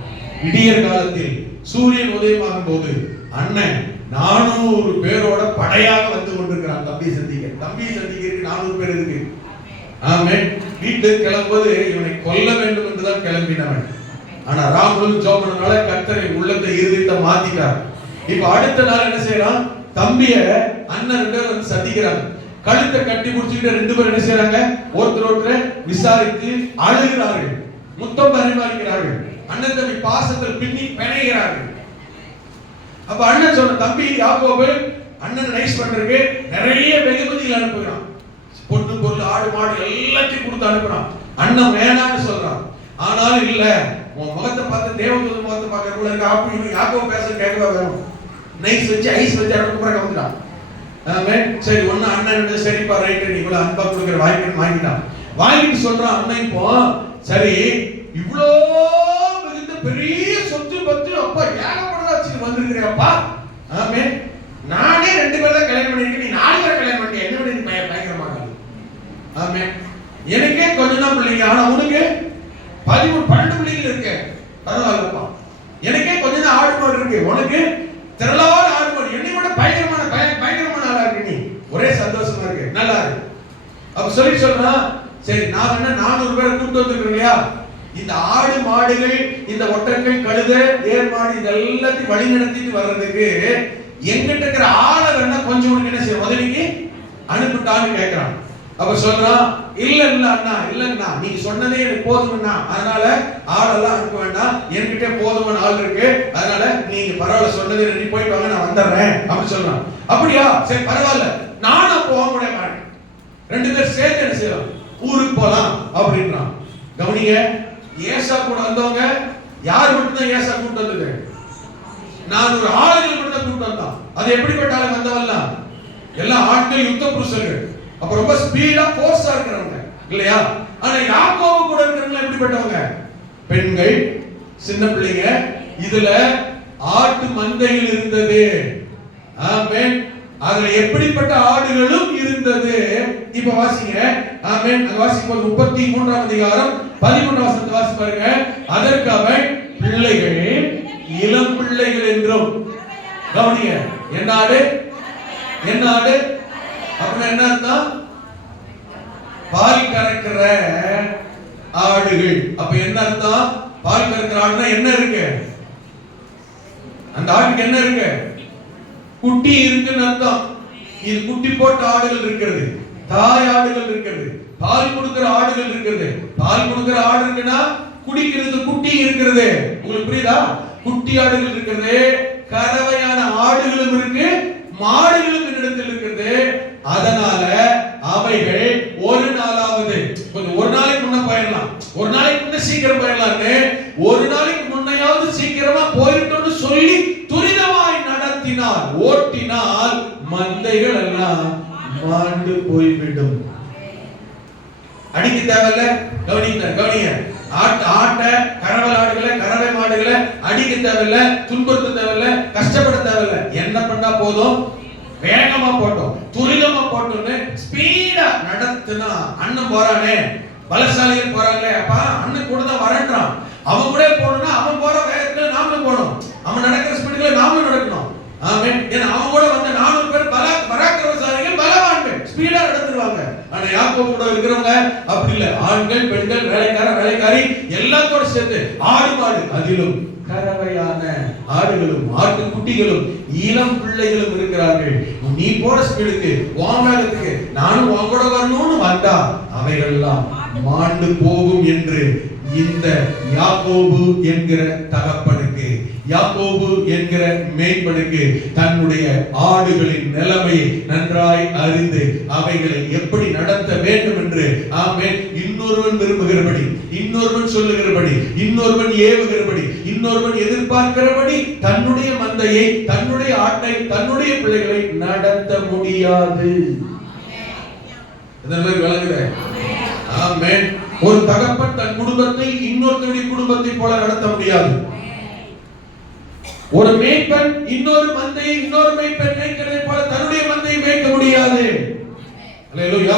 விடியற் காலத்தில் சூரியன் உதயமாகும் போது அண்ணன் 400 பேரோட படையாக வந்து கொண்டிருக்கிறான் தம்பியை சந்திக்க. 400 பேர் இருக்கு. ஆமென். வீட்டுக்கு கிளம்பும்போது இவனை கொல்ல வேண்டும் என்றுதான் கிளம்பினவன். ஆனா ராமுலும் ஜெபம் பண்ணனால கர்த்தரை உள்ளத்தை இருதயத்தை மாத்திட்டார். இப்ப அடுத்த நாள் என்ன செய்யறான், தம்பிய அண்ணன் 2 பேரும் வந்து சந்திக்கிறாங்க. கழுத்தை கட்டி பிடிச்சிட்டு 2 பேரும் என்ன செய்யறாங்க, ஒருத்தர் விசாரித்து அழுகிறார்கள், முத்தம் பரிமாறுகிறார்கள், அண்ணன் தம்பி பாசத்தில் பின்னி பிணைகிறார்கள். அப்ப அண்ணன் சொன்ன தம்பி யாக்கோபு அண்ணன் நைஸ் பண்றதுக்கு நிறைய வெகுமதிகள் அனுப்புகிறான். பொண்ணு பொருள் ஆடு மாடு எல்லாத்தையும் கொடுத்து அனுப்புறான். அண்ணன் வேணான்னு சொல்றான். ஆனாலும் இல்ல, உன் முகத்தை பார்த்து தேவதூதன் முகத்தை பார்க்க கூட இருக்கு. அப்படி யாக்கோபு பேச கேட்கவா வேணும். நைஸ் வச்சு ஐஸ் வச்சு அனுப்புறாங்க வந்துட்டான். சரி ஒன்னு அண்ணன் சரிப்பா ரைட், நீ இவ்வளவு அன்பா கொடுக்குற வாங்கிட்டான். வாங்கிட்டு சொல்றான் அண்ணன், இப்போ சரி இவ்வளோ மிகுந்த பெரிய சொத்து பத்து அப்பா ஏகப்பட்டதா வச்சு வந்திருக்கிறியாப்பா. ஆமே, நானே 2 பேர் தான் கல்யாணம் பண்ணிருக்கேன், நீ 4 பேர் கல்யாணம் பண்ணிக்க, என்ன பண்ணி பயங்கரமாக. ஆமே, எனக்கே கொஞ்சம் தான் பிள்ளைங்க, ஆனா உனக்கு 13-12 பிள்ளைகள் இருக்கு. பரவாயில்லப்பா, எனக்கே கொஞ்சம் தான் ஆடு மாடு இருக்கு, உனக்கு திரளான ஆடு மாடு, என்னை விட பயங்கரமான ஆளா இருக்கு, நீ ஒரே சந்தோஷமா இருக்கு, நல்லா இருக்கு. அப்ப சொல்றான், சரி நான் என்ன 400 பேரை கூப்பிட்டு வந்துருக்கேன் இல்லையா, இந்த ஆடு மாடுகள் இந்த ஒட்டங்கள் கழுதை ஏர் மாடு இதெல்லாத்தையும் வழி நடத்திட்டு வர்றதுக்கு எங்கிட்ட இருக்கிற ஆளை வேணா கொஞ்சம் உனக்கு என்ன செய்ய உதவிக்கு அனுப்பிட்டான்னு கேட்கிறான். அப்ப சொல்றான், இல்ல அண்ணா, இல்லங்கண்ணா, நீங்க சொன்னதே எனக்கு போதும்ண்ணா, அதனால ஆளெல்லாம் அனுப்ப வேண்டாம், என்கிட்ட போதுமான ஆள் இருக்கு, அதனால நீங்க பரவாயில்ல சொன்னதே நீ போயிட்டு வாங்க, நான் வந்துடுறேன் அப்படி சொல்றான். அப்படியா, சரி பரவாயில்ல, நானும் அப்போ உன் கூட வரேன், 2 பேர் சேர்த்து என்ன செய்யலாம், ஊருக்கு போலாம் அப்படின்றான். கவனிங்க, ஏசா கூட வந்தவங்க யார் மட்டும்தான் ஏசா கூட்டு வந்தது, 400 ஆளுகள் மட்டும் தான் கூட்டு வந்தான். அது எப்படிப்பட்ட ஆளு வந்தவல்லாம், எல்லாம் ஆட்கள் யுத்த புருஷர்கள், அப்ப ரொம்ப ஸ்பீடா போர்ஸா இருக்கிறவங்க இல்லையா. ஆனா யாக்கோபு கூட இருக்கிறவங்க எப்படிப்பட்டவங்க, பெண்கள், சின்ன பிள்ளைங்க, இதுல ஆட்டு மந்தைகள் இருந்தது. ஆமென். அதுல எப்படிப்பட்ட ஆடுகளும் இருந்தது. இப்ப வாசிங்க. ஆமென். அங்க வாசிக்கும் 33ஆம் அதிகாரம் 13ஆம் வசனத்தை வாசி பாருங்க. அதற்கு அவன் பிள்ளைகள் இளம் பிள்ளைகள் என்றும், கவனிங்க, என்ன ஆடு அப்படின்னா என்ன அர்த்தம், பால் கறக்கிற ஆடுகள். அப்ப என்ன அர்த்தம், பால் கறக்கிற ஆடுனா என்ன இருக்கு, அந்த ஆட்டுக்கு என்ன இருக்கு, குட்டி இருக்குன்னு அர்த்தம். இது குட்டி போட்ட ஆடுகள் இருக்கிறது, தாய் ஆடுகள் இருக்கிறது, பால் கொடுக்கிற ஆடுகள் இருக்கிறது. பால் கொடுக்கிற ஆடு இருக்குன்னா குடிக்கிறது குட்டி இருக்கிறது. உங்களுக்கு புரியுதா? குட்டி ஆடுகள் இருக்கிறது, கறவையான ஆடுகளும் இருக்கு, மாடுகளும் என்னிடத்தில் இருக்கிறது. அதனால அவைகள் ஒரு நாளாவது, ஒரு நாளைக்கு முன்ன போயிடலாம், ஒரு நாளைக்கு முன்ன சீக்கிரம் போயிடலாம்னு, ஒரு நாளைக்கு முன்னையாவது சீக்கிரமா போயிட்டோம்னு சொல்லி துரிதமாய் நடத்தினால், ஓட்டினால் மந்தைகள் எல்லாம் மாண்டு போய்விடும். அடிக்க தேவையில்ல. கவனிங்க, ஆட்டை கறவை ஆடுகளை கறவை மாடுகளை அடிக்க தேவையில்ல, துன்புறுத்த தேவையில்ல, கஷ்டப்பட தேவையில்ல. என்ன பண்ணா போதும், வேகமா போட்டோம், துரிதமா போட்டோம்னு ஸ்பீடா நடத்துனா, அண்ணன் போறானே, பலசாலிகள் போறாங்களே, அப்பா அண்ணன் கூட தான் வரன்றான், அவன் கூட போகணும்னா அவன் போற வேகத்துல நாமளும் போகணும், அவன் நடக்கிற ஸ்பீடுல நாமளும் நடக்கணும். ஆமென். ஏன்னா அவன் கூட வந்த 400 பேர் பராக்கிரமசாலிகள், பலவான்கள், ஸ்பீடா நடந்துருவாங்க. ஆனா ஆனா யாக்கோபு கூட இருக்கிறவங்க அப்படி இல்ல. ஆண்கள், பெண்கள், வேலைக்காரி எல்லாத்தோட சேர்த்து ஆடு மாடு, அதிலும் கறவையான ஆடுகளும் ஆட்டுக்குட்டிகளும் இளம் பிள்ளைகளும் இருக்கிறார்கள். நீ போற ஸ்பீடுக்கு வாங்கறதுக்கு நானும் வாங்கோட வரணும்னு வந்தா அவைகள் எல்லாம் மாண்டு போகும் என்று இந்த யாக்கோபு என்கிற தகப்பனுக்கு, யாக்கோபு என்கிற மேய்ப்பனுக்கு தன்னுடைய ஆடுகளின் நிலைமையை நன்றாய் அறிந்து அவைகளை எப்படி நடத்த வேண்டும் என்று ஆமென் இன்னொருவன் விரும்புகிறபடி, இன்னொருவன் சொல்லுகிறபடி, இன்னொருவன் ஏவுகிறபடி, இன்னொருவன் எதிர்பார்க்கிறபடி தன்னுடைய மந்தையை, தன்னுடைய ஆட்டை, தன்னுடைய பிள்ளைகளை நடத்த முடியாது. இதெல்லாம் விளங்குதே? ஆமென். ஒரு தகப்பன் தன் குடும்பத்தை இன்னொருத்தருடைய குடும்பத்தை போல நடத்த முடியாது. ஒரு மேய்ப்பன் இன்னொரு மந்தையை இன்னொரு மேய்ப்பன் மேய்க்கிறதை போல தன்னுடைய மந்தையை மேய்க்க முடியாது. அல்லேலூயா.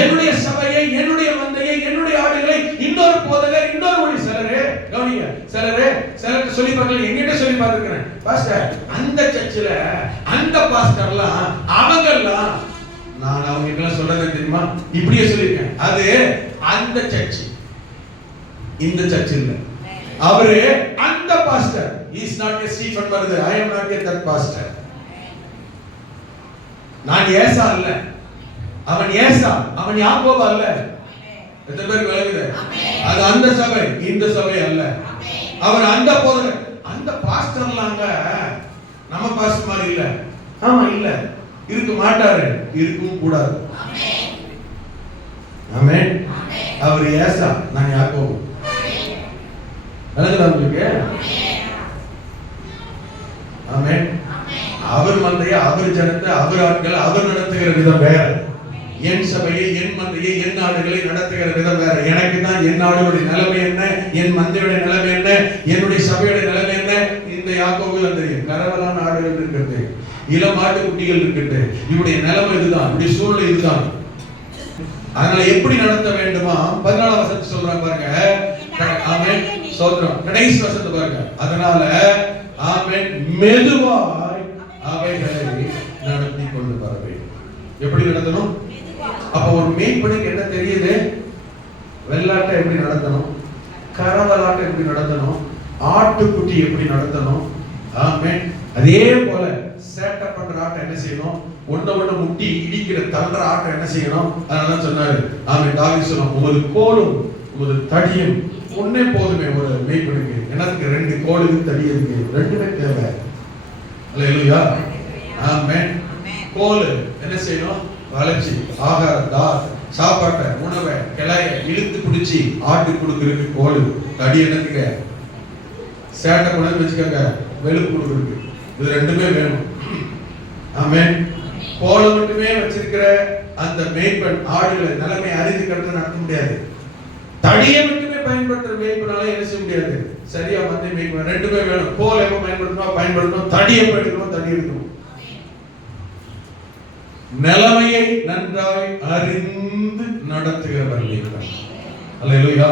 என்னுடைய சபையை, என்னுடைய மந்தையை, என்னுடைய ஆடுகளை இன்னொரு போதகர், இன்னொரு ஒளி சிலரே கவனிங்க, சிலருக்கு சொல்லி பார்க்கல. எங்கிட்ட சொல்லி பார்த்திருக்கிறேன் பாஸ்டர், அந்த சர்ச்சில் அந்த பாஸ்டர்லாம் அவங்கெல்லாம், நான் அவங்க எல்லாம் சொல்றது தெரியுமா, இப்படியே சொல்லியிருக்கேன். அது அந்த சர்ச், இந்த சர்ச் இல்ல. அவரு அந்த pastor. He is not a Stephen brother. I am not a that pastor. நான் ஏசா இல்ல, அவன் ஏசா, அவன் யாக்கோபு அல்ல. எத்தனை பேர் விளங்குது? அது அந்த சபை, இந்த சபை அல்ல. அவர் அந்த போதகர், அந்த பாஸ்டர்லாங்க நம்ம பாஸ்டர் மாதிரி இல்ல. ஆமா இல்ல, இருக்க மாட்டாரு, இருக்கவும் கூடாது. ஆமென். அவர் ஏசா, நான் யாக்கோபு. விளங்குதா உங்களுக்கு? ஆமென். அவர் மந்தையை, அவர் ஜனத்தை, அவர் ஆட்களை அவர் நடத்துகிற விதம் வேற. என் சபையை, என் மந்தையை, என் ஆடுகளை நடத்துகிற விதம் வேற. எனக்கு தான் என் ஆடுகளுடைய நிலைமை என்ன, என் மந்தையுடைய நிலைமை என்ன, என்னுடைய சபையுடைய நிலைமை என்ன, இந்த யாக்கோபு தெரியும். கரவலான ஆடுகள் இருக்கிறது, இளம் ஆட்டுக்குட்டிகள் இருக்கிறது. இவருடைய நிலைமை இதுதான், இவருடைய சூழ்நிலை இதுதான். அதனால எப்படி நடத்த வேண்டுமா? 14 வசனத்தை சொல்றாங்க பாருங்க. ஆமென். சோத்ரம். கடைசி வசனத்தை பாருங்க. அதனால ஆமென் மெதுவாய் அவைகளை நடத்தி கொண்டு வர வேண்டும். எப்படி நடத்தணும்? அப்ப ஒரு மேய்ப்பனுக்கு என்ன தெரியுது? வெள்ளாட்டை எப்படி நடத்தணும், கரவலாட்டை எப்படி நடத்தணும், ஆட்டுக்குட்டி எப்படி நடத்தணும். ஆமென். அதே போல சேட்டை பண்ற ஆட்டை என்ன செய்யணும், ஒண்ணு முட்டி இடிக்கிற தள்ளுற ஆட்டை என்ன செய்யணும். அதனால சொன்னாரு ஆமென். தாவீது சொன்னான், உமது கோலும் உமது தடியும் ஒன்னே போதுமே ஒரு மேய்ப்பனுக்கு. எனக்கு 2 கோலுக்கு தடி இருக்கு, 2மே தேவை. அல்லேலூயா. ஆமென். கோல் என்ன செய்யணும்? வளைச்சி ஆகாரம், சாப்பாட்டை, உணவை, கிளைய இழுத்து பிடிச்சி ஆட்டு கொடுக்கறதுக்கு கோல். தடி என்னத்துக்கு? சேட்டை கொண்டு வச்சுக்கோங்க, வெளுப்பு கொடுக்கறதுக்கு. இது 2மே வேணும். ஆமென். கோலை மட்டுமே வச்சிருக்கிற அந்த மேய்ப்பன் ஆடுகளை நிலைமை அறிந்து கண்டு நடத்த முடியாது. தடியை மட்டுமே பயன்படுத்துற மேய்ப்பனால என்ன செய்ய முடியாது, சரியா மந்தை மேய்ப்பன். 2மே வேணும். கோல் எப்ப பயன்படுத்தணும், தடியை பயன்படுத்தணும், தடி எடுக்கணும். நிலைமையை நன்றாய் அறிந்து நடத்துகிறவர் மேய்ப்பன். அல்லேலூயா.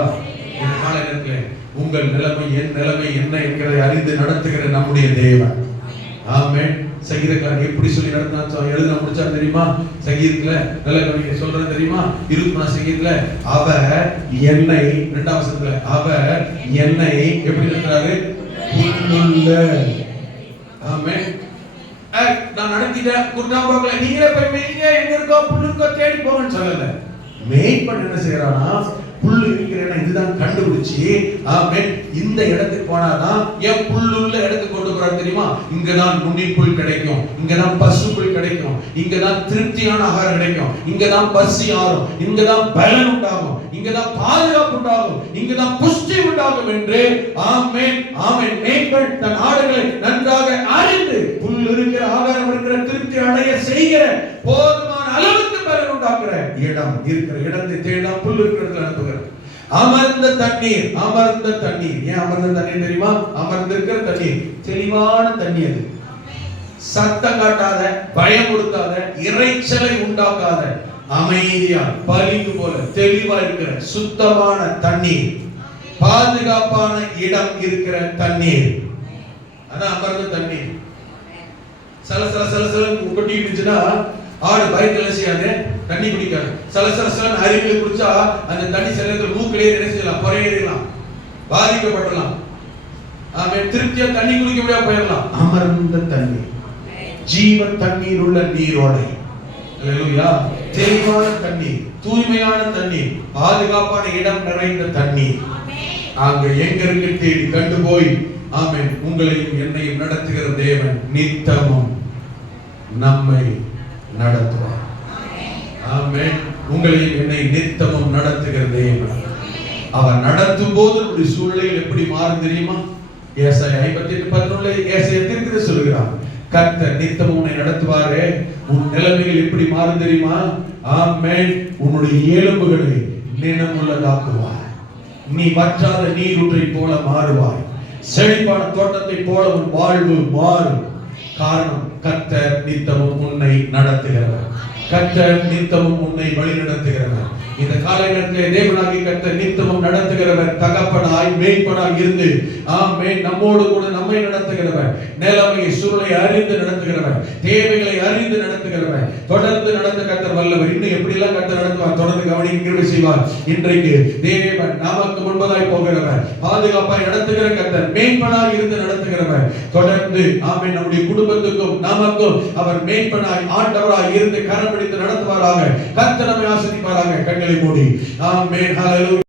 இந்த கால நேரத்தில் உங்கள் நிலைமை, என் நிலைமை என்ன என்கிறதை அறிந்து நடத்துகிற நம்முடைய தேவன். ஆமென். சங்கீதக்காரன் எப்படி சொல்லி நடத்தினா எழுத முடிச்சா தெரியுமா? சங்கீதத்துல நல்ல கவிதை சொல்றது தெரியுமா? 24 சங்கீதத்துல அவர் என்னை, 2ஆம் வசனத்துல அவர் என்னை எப்படி நடத்துறாரு? புல்லுள்ள. ஆமென். நான் நடத்திட்டேன், குருடாம்பாக்கல நீங்களே போய் மேய்ங்க, எங்க இருக்கோ புல்லுக்கோ தேடி போங்கன்னு சொல்லல. மேய்ப்பன் என்ன செய்யறானா, புல்லு இருக்கிற இடம் இதுதான் கண்டுபிடிச்சு, ஆமென், இந்த இடத்துக்கு போனாதான் ஏன் புல்லுள்ள இடத்துக்கு கொண்டு போறாரு தெரியுமா? இங்கதான் நுனி புல் கிடைக்கும், இங்கதான் பசு புல் கிடைக்கும், இங்கதான் திருப்தியான ஆகாரம் கிடைக்கும், இங்கதான் பசி ஆறும், இங்கதான் பலன் உண்டாகும், இங்கதான் பாதுகாப்பு உண்டாகும், இங்கதான் புஷ்டி உண்டாகும் என்று ஆமென் ஆமென் மேய்ப்பன் தன் ஆடுகளை நன்றாக அறிந்து புல் இருக்கிற ஆகாரம் இருக்கிற திருப்தி அடைய செய்கிற போதுமான அளவுக்கு பலன் உண்டாக்குற இடம் இருக்கிற இடத்தை தேட புல் இருக்கிறதுல அனுப்புகிறார். அமர்ந்த தண்ணீர், அமர்ந்த தண்ணீர். ஏன் அமர்ந்த தண்ணீர் தெரியுமா? அமர்ந்திருக்கிற தண்ணீர் தெளிவான தண்ணீர். அது சத்தம் காட்டாத, பயமுறுத்தாத, இறைச்சலை உண்டாக்காத, அமைதியா பளிங்கு போல தெளிவா இருக்கிற சுத்தமான தண்ணீர், பாதுகாப்பான இடம் இருக்கிற தண்ணீர். அதான் அமர்ந்த தண்ணீர். சல சல சல சல கொட்டிக்கிட்டுச்சுன்னா ஆடு பயத்துல செய்யாது, தண்ணி குடிக்காது. சலசலசலன்னு அருவியில குடிச்சா அந்த தண்ணி சில நேரத்துல மூக்கிலே நினைச்சலாம், புறையேறலாம், பாதிக்கப்படலாம். ஆமென். திருப்தியா தண்ணி குடிக்க முடியாம போயிடலாம். அமர்ந்த தண்ணீர், ஜீவ தண்ணீர் உள்ள நீரோடை. அல்லேலூயா. தெளிவான தண்ணீர், தூய்மையான தண்ணீர், பாதுகாப்பான இடம் நிறைந்த தண்ணீர். அங்க எங்க இருக்கு தேடி கண்டு போய் ஆமென் உங்களையும் என்னையும் நடத்துகிற தேவன் நித்தமும் நம்மை நடத்துவார். ஆமென். உங்களையும் என்னை நித்தமும் நடத்துகிற தேவன். அவர் நடத்தும் போது நம்முடைய சூழ்நிலைகள் எப்படி மாறும் தெரியுமா? ஏசாயா 58:11 ஏசாயா தீர்க்கதரிசி சொல்கிறார், கர்த்தர் நித்தமும் உன்னை நடத்துவாரே, உன் நிலைமைகள் எப்படி மாறும் தெரியுமா? ஆமென். உன்னுடைய எலும்புகளை நினமுள்ளதாக்குவார். நீ வற்றாத நீரூற்றை போல மாறுவாய். செழிப்பான தோட்டத்தை போல உன் வாழ்வு மாறும். காரணம், கர்த்தர் நித்தமும் உன்னை நடத்துகிறவர். கர்த்தர் நித்தமும் உன்னை வழி நடத்துகிறவர். இந்த காலை நேரத்திலே தேவனாகிய கர்த்தர் நித்தமும் நடத்துகிறவர். தகப்பனாய் மேய்ப்பனாய் இருந்து ஆமென் நம்மோடு கூட நம்மை நடத்துகிறவர். நிலைமையை சூழலை அறிந்து நடத்துகிறவர். தேவைகளை அறிந்து நடத்துகிறவர். தொடர்ந்து நடத்த கர்த்தர் வல்லவர். இன்னும் எப்படி எல்லாம் கர்த்தர் நடத்துவார்? தொடர்ந்து கவனிக்க கிருபை செய்வார். இன்றைக்கு தேவன் நமக்கு முன்பதாய் போகிறவர். பாதுகாப்பாய் நடத்துகிற கர்த்தர், மேய்ப்பனாய் இருந்து நடத்துகிறவர். தொடர்ந்து ஆமென் நம்முடைய குடும்பத்துக்கும் நமக்கும் அவர் மேய்ப்பனாய் ஆண்டவராய் இருந்து கரம் பிடித்து நடத்துவாராக. கர்த்தர் நம்மை ஆசீர்வதிப்பாராக. கண்களை மூடி ஆமென். ஹல்லேலூயா.